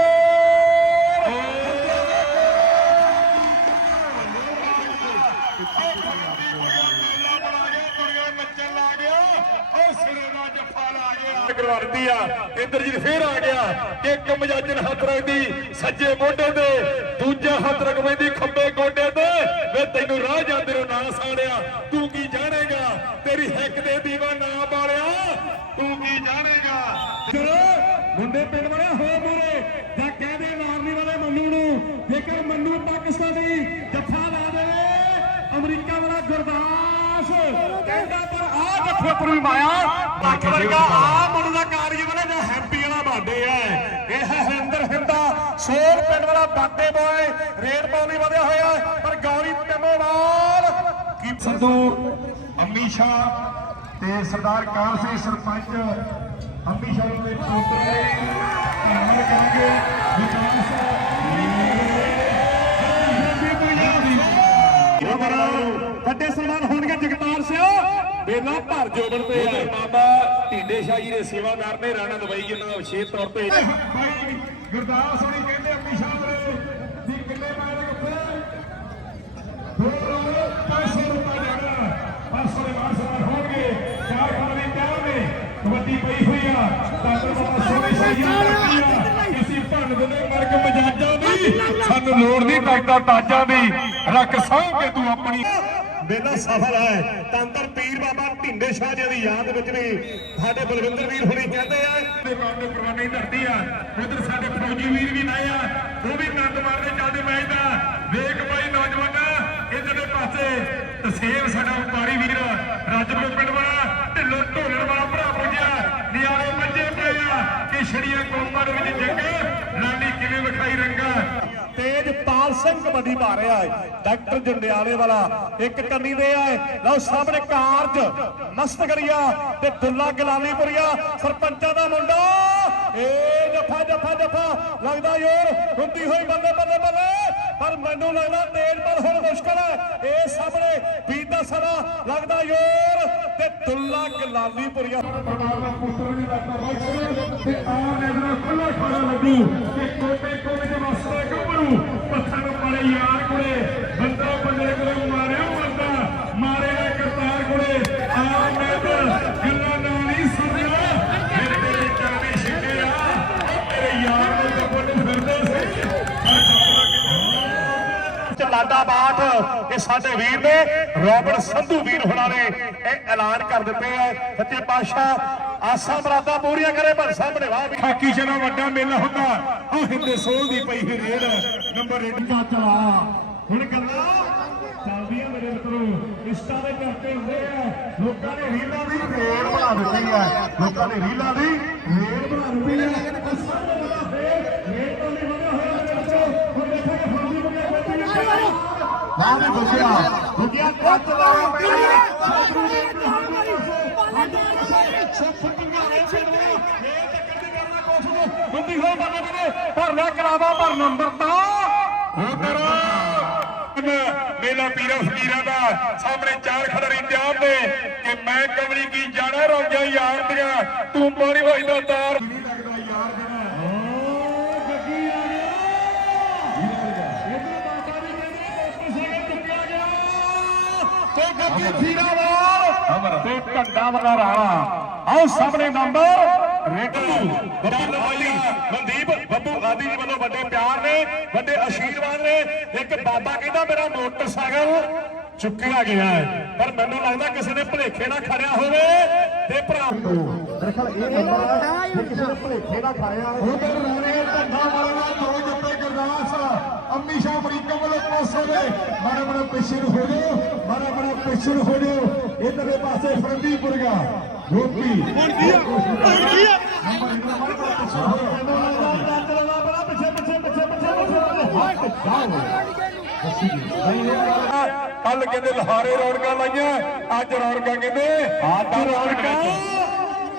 ਕਰਵਾਉਂਦੀ ਆ। ਇੰਦਰਜੀਤ ਫੇਰ ਆ ਗਿਆ। ਇੱਕ ਮਜਾਜਨ ਹੱਥ ਰੱਖਦੀ, ਸੱਜੇ ਮੋਢੇ ਤੇ, ਦੂਜਾ ਹੱਥ ਰਖਵੈਂਦੀ ਖੱਬੇ ਗੋਡੇ ਤੇ। ਵੇ ਤੈਨੂੰ ਰਾਹ ਜਾਂਦੇ ਨੂੰ ਨਾ ਸਾੜਿਆ, ਤੂੰ ਕੀ ਜਾਣੇਗਾ? ਤੇਰੀ ਹਿੱਕ ਦੇ ਦੀਵਾ ਨਾ ਬਾਲਿਆ, ਤੂੰ ਕੀ ਜਾਣੇਗਾ? ਚਲੋ, ਮੁੰਡੇ ਪਿੰਡ ਵਾਲੇ ਹੋ ਮੂਰੇ। ਜਾਂ ਕਹਦੇ ਮਾਰਨੀ ਵਾਲੇ ਮੰਨੂ ਨੂੰ। ਜੇਕਰ ਮੰਨੂ ਪਾਕਿਸਤਾਨੀ ਜੱਫਾ ਲਾ ਦੇਵੇ, ਅਮਰੀਕਾ ਵਾਲਾ ਗੁਰਦਾਸ। ਕਹਿੰਦਾ ਪਰ ਆ ਜੱਫੇ ਪਰ ਵੀ ਮਾਇਆ ਪੱਕ ਵਰਗਾ ਆ ਮੁੰਡੇ ਦਾ ਕਾਰਜ ਵਾਲਾ ਜੋ ਹੈਪੀ ਵਾਲਾ ਬਾਡੇ ਆ ਇਹ ਹੈ ਹਰਿੰਦਰ ਹਿੰਦਾ ਸੋਰ ਪਿੰਡ ਵਾਲਾ ਬਾਡੇ ਬੋਏ ਰੇਡ ਪਾਉਣ ਲਈ ਵਧਿਆ ਹੋਇਆ ਪਰ ਗੌਰੀ ਟਮੋਵਾਲ ਕੀ ਸੰਧੂ ਅੰਮੀ ਸ਼ਾਹ ਤੇ ਸਰਦਾਰ ਕਾਰ ਸਿੰਘ ਸਰਪੰਚ ਅੰਮੀ ਸ਼ਾਹ ਦੇ ਪੋਤਰੇ ਧੰਨਵਾਦ ਕਰਾਂਗੇ। ਵਿਕਾਸ ਇਹ ਬੜਾ ਵੱਡੇ ਸਨਮਾਨ ਹੋਣਗੇ ਜਗਤਾਰ ਸਿਓ ਬੇਲਾ ਭਰ ਜੋਬਨ ਤੇ ਢੀਂਡੇ ਸ਼ਾਹ ਜੀ ਦੇ ਸੇਵਾਦਾਰ ਨੇ ਰਾਣਾ ਦਵਾਈ ਜੀ ਨੂੰ ਵਿਸ਼ੇਸ਼ ਤੌਰ ਤੇ। ਭਾਈ ਗੁਰਦਾਸ ਹੋਣੀ ਕਹਿੰਦੇ ਅੰਮੀ ਸ਼ਾਹ ਦੇ ਵੀ ਕਿੰਨੇ ਮਾਰੇ ਉੱਪਰ। ਦੋ ਕਰੋੜ 500 ਰੁਪਏ ਜਾਣਾ 500 ਦੇ ਮਾਰ ਹੋਣਗੇ। ਚਾਰ ਖਾਣੇ ਤਿਆਰ ਨੇ। ਕਬੱਡੀ ਪਈ ਹੋਈ ਆ। ਤਾਕਰ ਬਾਬਾ ਸੋਨੇ ਸ਼ਾਹ ਕਿਸੇ ਭੰਨ ਦੇ ਮਰਗ ਮਜਾਜਾਂ ਦੀ। ਸਾਨੂੰ ਲੋੜ ਨਹੀਂ ਟੱਕਦਾ ਤਾਜਾਂ ਦੀ। ਰੱਖ ਸਾਂਭ ਕੇ ਤੂੰ ਆਪਣੀ। ਮੇਲਾ ਸਫਲ ਹੈ। ਤੰਤਰ ਪੀਰ ਬਾਬਾ ਢਿੰਡੇ ਸ਼ਾਹ ਜੀ ਦੀ ਯਾਦ ਵਿੱਚ ਵੀ ਸਾਡੇ ਬਲਵਿੰਦਰ ਵੀਰ ਹੁਣੀ ਕਹਿੰਦੇ ਆ ਦੇ ਕੰਮ ਨੂੰ ਕੁਰਬਾਨੀ ਧਰਤੀ ਆ। ਉਧਰ ਸਾਡੇ ਫੌਜੀ ਵੀਰ ਵੀ ਆਏ ਆ। ਉਹ ਵੀ ਨੰਦ ਮਾਰਦੇ ਚੱਲਦੇ ਮੈਚ ਦਾ। ਵੇਖ ਬਾਈ ਨੌਜਵਾਨ, ਇਧਰਲੇ ਪਾਸੇ ਤਸੇਮ ਸਾਡਾ ਵਪਾਰੀ ਵੀਰ, ਰਾਜਪੁਰ ਪਿੰਡ ਵਾਲਾ, ਢਿੱਲੋਂ ਢੋਲਣ ਵਾਲਾ ਭਰਾ ਪੁੱਜਿਆ। ਨਿਆਰੇ ਬੱਜੇ ਪਏ ਆ, ਕਿਸ਼ੜੀਆਂ ਕੌਮਾਂ ਦੇ ਵਿੱਚ ਜੰਗ ਲਾਲੀ ਕਿਵੇਂ ਵਿਖਾਈ ਰੰਗਾ ਤੇਜਪਾਲ ਸਿੰਘ ਕਬੱਡੀ ਪਾ ਰਿਹਾ ਹੈ। ਡਾਕਟਰ ਜੰਡਿਆਲੇ ਵਾਲਾ ਇੱਕ ਕੰਨੀ ਦੇ ਆਏ। ਲਓ ਸਾਹਮਣੇ ਕਾਰਜ, ਮਸਤ ਤੇ ਦੁੱਲਾ ਗਲਾਲੀਪੁਰੀਆ ਸਰਪੰਚਾਂ ਦਾ ਮੁੰਡਾ। ਏ ਜੱਫਾ ਜੱਫਾ ਜੱਫਾ। ਲੱਗਦਾ ਯੋਰ ਹੁੰਦੀ ਹੋਈ ਬੱਲੇ ਬੱਲੇ ਬੱਲੇ। ਪਰ ਮੈਨੂੰ ਲੱਗਦਾ ਤੇਜ ਪਰ ਹੁਣ ਮੁਸ਼ਕਲ ਹੈ। ਇਹ ਸਾਹਮਣੇ ਵੀਰ ਦਾ ਸਦਾ ਲੱਗਦਾ ਯੋਰ ਤੇ ਦੁੱਲਾ ਗਲਾਲੀਪੁਰੀਆ ਪਰਿਵਾਰ ਦਾ ਪੁੱਤਰ ਵੀ ਲੱਗਦਾ। ਤੇ ਆ ਨਜ਼ਰ ਖੁੱਲਾ ਖੜਾ ਲੱਗੂ। ਤੇ ਕੋਟੇ ਕੋਟੇ ਦੇ ਵਸਦਾ ਗੱਭਰੂ ਪੱਥਰ ਨੂੰ ਪਾਲੇ ਯਾਰ ਕੋਲੇ ਬੰਦਾ ਬੰਦੇ ਕੋਲੇ ਮਾਰਿਆ ਬੰਦਾ ਮਾਰੇਗਾ ਕਰਤਾਰ ਕੋਲੇ ਆ ਨਜ਼ਰ ਗੱਲਾਂ ਨਾਲ ਨਹੀਂ ਸੁਣਿਆ ਮੇਰੇ ਤੇਰੇ ਚਰਨੇ ਛਿੱਕੇ ਆ ਉਹ ਤੇਰੇ ਯਾਰ ਨੂੰ ਤਾਂ ਬੋਲੇ ਫਿਰਦੇ ਸੀ ਪਰ ਕਪੜਾ ਚਲਾਡਾ ਇਹ ਸਾਡੇ ਵੀਰ ਨੇ ਰੋਬਰਟ ਸੰਧੂ ਵੀਰ ਹੁਣਾਂ ਨੇ ਇਹ ਐਲਾਨ ਕਰ ਦਿੱਤੇ ਆ। ਸੱਚੇ ਪਾਤਸ਼ਾਹ, ਆਸਾਂ ਮਰਾਦਾ ਪੂਰੀਆਂ ਕਰੇ, ਪਰ ਸਾਹਮਣੇ ਵਾਹ ਵੀ ਹਾਕੀ ਚਲੋ ਵੱਡਾ ਮੇਲਾ ਹੁੰਦਾ। ਉਹ ਹਿੰਦੇ ਸੋਲ ਦੀ ਪਈ ਹੋਈ ਰੇਡ ਨੰਬਰ 1 ਦਾ ਚਲਾ। ਹੁਣ ਗੱਲਾਂ ਚੱਲਦੀਆਂ ਮੇਰੇ ਮਿੱਤਰੋ। ਇਸਟਾ ਦੇ ਕਰਤੇ ਹੁੰਦੇ ਆ। ਲੋਕਾਂ ਨੇ ਰੀਲਾਂ ਦੀ ਰੇਡ ਬਣਾ ਦਿੱਤੀ ਹੈ ਲੋਕਾਂ ਨੇ ਰੀਲਾਂ ਦੀ ਰੇਡ ਬਣਾ ਦਿੱਤੀ ਹੈ ਅਸਾਂ ਦਾ ਬੜਾ ਫੇਰ ਰੇਡ ਤੋਂ ਨਹੀਂ ਬਣਿਆ ਹੋਇਆ ਮੇਰੇ ਮਿੱਤਰੋ ਹੁਣ ਦੇਖਾਂਗੇ ਫੌਜੀ ਬੁੱਗੇ ਬੈਠੀ ਹੈ ਨਾ ਵੀ ਬੁੱਗਿਆ ਬੁੱਗਿਆ ਕੱਟ ਲਾ ਸਾਧੂ ਦੇ ਹੁੰਦੀ ਹੋਈ ਬੱਲੇ ਬੱਲੇ ਭਰ ਲਿਆ ਕਰਾਵਾ ਪਰ ਨੰਬਰ ਤਾਂ। ਉਧਰ। ਮੇਲਾ ਪੀਰਾਂ ਫਕੀਰਾਂ ਦਾ। ਸਾਹਮਣੇ ਚਾਰ ਖੜਰੀ ਤਿਆਰ ਨੇ ਕਿ ਮੈਂ ਕਮਲੀ ਕੀ ਜਾਣਾ ਰੌਂਜਾਂ ਯਾਰ ਦੀਆਂ ਤੂੰ ਪਾਣੀ ਹੋਈ ਦਾ ਤਾਰ ਨਹੀਂ ਲੱਗਦਾ ਯਾਰ ਜਿਹੜਾ ਓ ਗੱਗੀ ਆ ਗਿਆ ਇਧਰ ਬਾਬਾ ਵੀ ਕਹਿੰਦੇ ਕਿਸੇ ਨੇ ਚੁੱਕਿਆ ਗਿਆ ਤੇ ਗੱਗੀ ਫੀਰਾਵਾਲ ਤੇ ਢੰਡਾ ਵਗਾ ਰਾਣਾ। ਆਓ ਸਾਹਮਣੇ ਨੰਬਰ ਰੇਟੂ ਬੱਬੂ ਵਾਲੀ ਮਨਦੀਪ ਬੱਬੂ ਆਦੀ ਜੀ ਵੱਲੋਂ ਵੱਡੇ ਪਿਆਰ ਨੇ ਵੱਡੇ ਆਸ਼ੀਰਵਾਦ ਨੇ। ਇੱਕ ਬਾਬਾ ਕਹਿੰਦਾ ਮੇਰਾ ਮੋਟਰਸਾਈਕਲ ਚੁੱਕਿਆ ਗਿਆ ਹੈ। ਪਰ ਮੈਨੂੰ ਲੱਗਦਾ ਕਿਸੇ ਨੇ ਭਲੇਖੇ ਨਾਲ ਖੜਿਆ ਹੋਵੇ ਤੇ ਭਰਾ ਦਰਖਲ ਇਹ ਨੰਬਰ ਹੈ ਜੇ ਕਿਸੇ ਨੇ ਭਲੇਖੇ ਨਾਲ ਖੜਿਆ ਰਾਣੇ ਢੰਡਾ ਗੁਰਦਾਸ ਅਮਰੀਕਾ ਵੱਲੋਂ ਪਾਸੇ ਦੇ ਮਾਰੇ ਮਾਰੇ ਪਿੱਛੇ ਨੂੰ ਹੋ ਜਾਓ ਮਾਰੇ ਮਾਰੇ ਪਿੱਛੇ ਨੂੰ ਹੋ ਜਾਓ। ਇਧਰਲੇ ਪਾਸੇ ਫਰੰਦੀਪੁਰਗਾ ਗੋਪੀ ਹੁਣ ਕੀ ਆ ਹੁਣ ਕੀ ਆ ਕੱਲ ਕਹਿੰਦੇ ਲਹਾਰੇ ਰੌਣਕਾਂ ਲਾਈਆਂ, ਅੱਜ ਰੌਣਕਾਂ ਕਹਿੰਦੇ ਆਟਾ ਰੌਣਕਾਂ।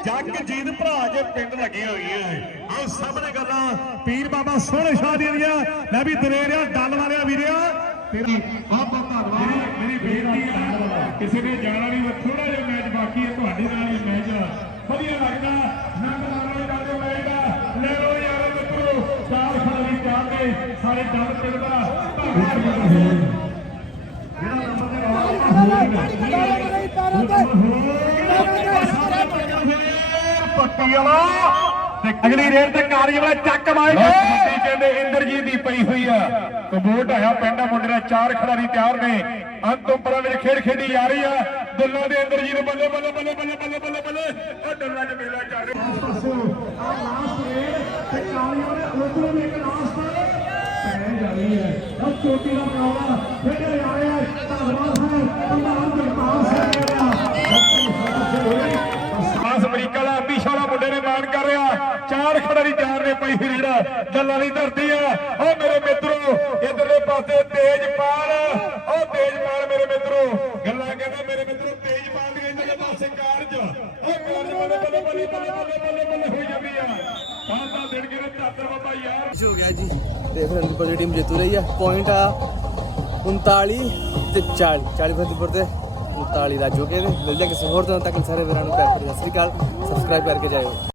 ਜੱਗ ਜੀਤ ਭਰਾ ਜੇ ਪਿੰਡ ਲੱਗੀ ਹੋਈ ਹੈ ਆਹ ਸਾਹਮਣੇ ਗੱਲਾਂ ਪੀਰ ਬਾਬਾ ਸੋਹਣੇ ਸ਼ਾਹ ਦੀਆਂ ਦੀਆਂ ਮੈਂ ਵੀ ਦਲੇਰਿਆ ਡੱਲ ਵਾਲਿਆ ਵੀਰਿਆ ਤੇਰੀ ਬਹੁਤ ਬਹੁਤ ਧੰਨਵਾਦ ਮੇਰੀ ਬੇਨਤੀ ਹੈ ਕਿਸੇ ਨੇ ਜਾਣਾ ਨਹੀਂ ਥੋੜਾ ਜਿਹਾ ਮੈਚ ਬਾਕੀ ਹੈ ਤੁਹਾਡੇ ਨਾਲ ਹੀ ਮੈਚ ਵਧੀਆ ਲੱਗਦਾ ਨੰਦ ਲਾਲੋ ਜਾਂਦੇ ਮੈਚ ਦਾ ਲੈ ਲੋ ਯਾਰ ਮਿੱਤਰੋ ਚਾਰ ਸਾਰੇ ਡੱਲ ਪਿੰਡ ਦਾ ਧੰਨਵਾਦ ਜਿਹੜਾ ਨੰਬਰ ਦੇ ਪੱਟੀ ਵਾਲਾ। ਤੇ ਅਗਲੀ ਰੇਡ ਤੇ ਕਾਰਜ ਵਾਲਾ ਚੱਕ ਮਾਰੇਗਾ ਕਹਿੰਦੇ ਇੰਦਰਜੀਤ ਦੀ ਪਈ ਹੋਈ ਆ। ਕਬੂਟ ਆਇਆ ਪਿੰਡਾ ਮੁੰਡੇ ਦਾ ਚਾਰ ਖਿਡਾਰੀ ਤਿਆਰ ਨੇ। ਅੰਤੋਂ ਪਰਾਂ ਵਿੱਚ ਖੇਡ ਖੇਡੀ ਜਾ ਰਹੀ ਆ। ਦੁੱਲਾ ਦੇ ਇੰਦਰਜੀਤ ਬੱਲੇ ਬੱਲੇ ਬੱਲੇ ਬੱਲੇ ਬੱਲੇ ਬੱਲੇ ਬੱਲੇ। ਉਹ ਦੁੱਲਾ ਚ ਮੇਲਾ ਚੱਲ ਰਿਹਾ। ਇਸ ਪਾਸੋਂ ਆ ਲਾਸਟ ਰੇਡ ਤੇ ਕਾਲੀਆਂ ਦੇ ਉਧਰੋਂ ਵੀ ਇੱਕ ਲਾਸਟ ਪੈ ਜਾ ਰਹੀ ਹੈ। ਉਹ ਚੋਟੀ ਦਾ ਮੁਕਾਬਲਾ ਖੇਡੇ ਜਾ ਰਹੇ ਆ ਧੰਨਵਾਦ ਹੈ ਪ੍ਰਧਾਨ ਜਗਤਾਰ ਸਿੰਘ ਦਾ ਖਾਸ ਅਮਰੀਕਾ ਦਾ ਅੰਬੀਸ਼ਾ ਵਾਲਾ ਮੁੰਡੇ ਨੇ ਮਾਨ ਕਰ ਰਿਹਾ ਚਾਰ ਖੜਾਰੀ ਚਾਰ ਨੇ ਪਈ ਹੋਈ ਰੀੜਾ ਦੀ ਧਰਤੀ ਆ। ਓ ਮੇਰੇ ਮਿੱਤਰੋ, ਇਧਰਲੇ ਪਾਸੇ ਤੇਜਪਾਲ। ਓ ਤੇਜਪਾਲ ਮੇਰੇ ਮਿੱਤਰੋ, ਗੱਲਾਂ ਕਹਿੰਦਾ ਮੇਰੇ ਮਿੱਤਰੋ, ਤੇਜਪਾਲ ਦੀ ਇਧਰਲੇ ਪਾਸੇ ਕਾਰਜ। ਓ ਕਾਰਜ ਬੱਲੇ ਬੱਲੇ ਬੱਲੇ ਬੱਲੇ ਬੱਲੇ ਬੱਲੇ ਹੋਈ ਜਾਂਦੀ ਆ। ਕਾਹਦਾ ਦਿਨ ਕਿਰੇ ਚਾਦਰ ਬਾਬਾ ਯਾਰ। ਹੋ ਗਿਆ ਜੀ। ਤੇ ਫਿਰ ਅੰਦਰ ਟੀਮ ਜਿੱਤੂ ਰਹੀ ਆ। ਪੁਆਇੰਟ ਆ 39 ਤੇ 40 40 ਫਤਿਹਪੁਰ ਤੇ 39 ਰਾਜੋ ਕੇ ਨੇ ਮਿਲਦੇ ਹਾਂ ਕਿਸੇ ਹੋਰ ਦਿਨ ਤੱਕ। ਸਾਰੇ ਵੀਰਾਂ ਨੂੰ ਪਿਆਰ ਭਰੀ ਸਤਿ ਸ੍ਰੀ ਅਕਾਲ। ਸਬਸਕ੍ਰਾਈਬ ਕਰਕੇ ਜਾਇਓ।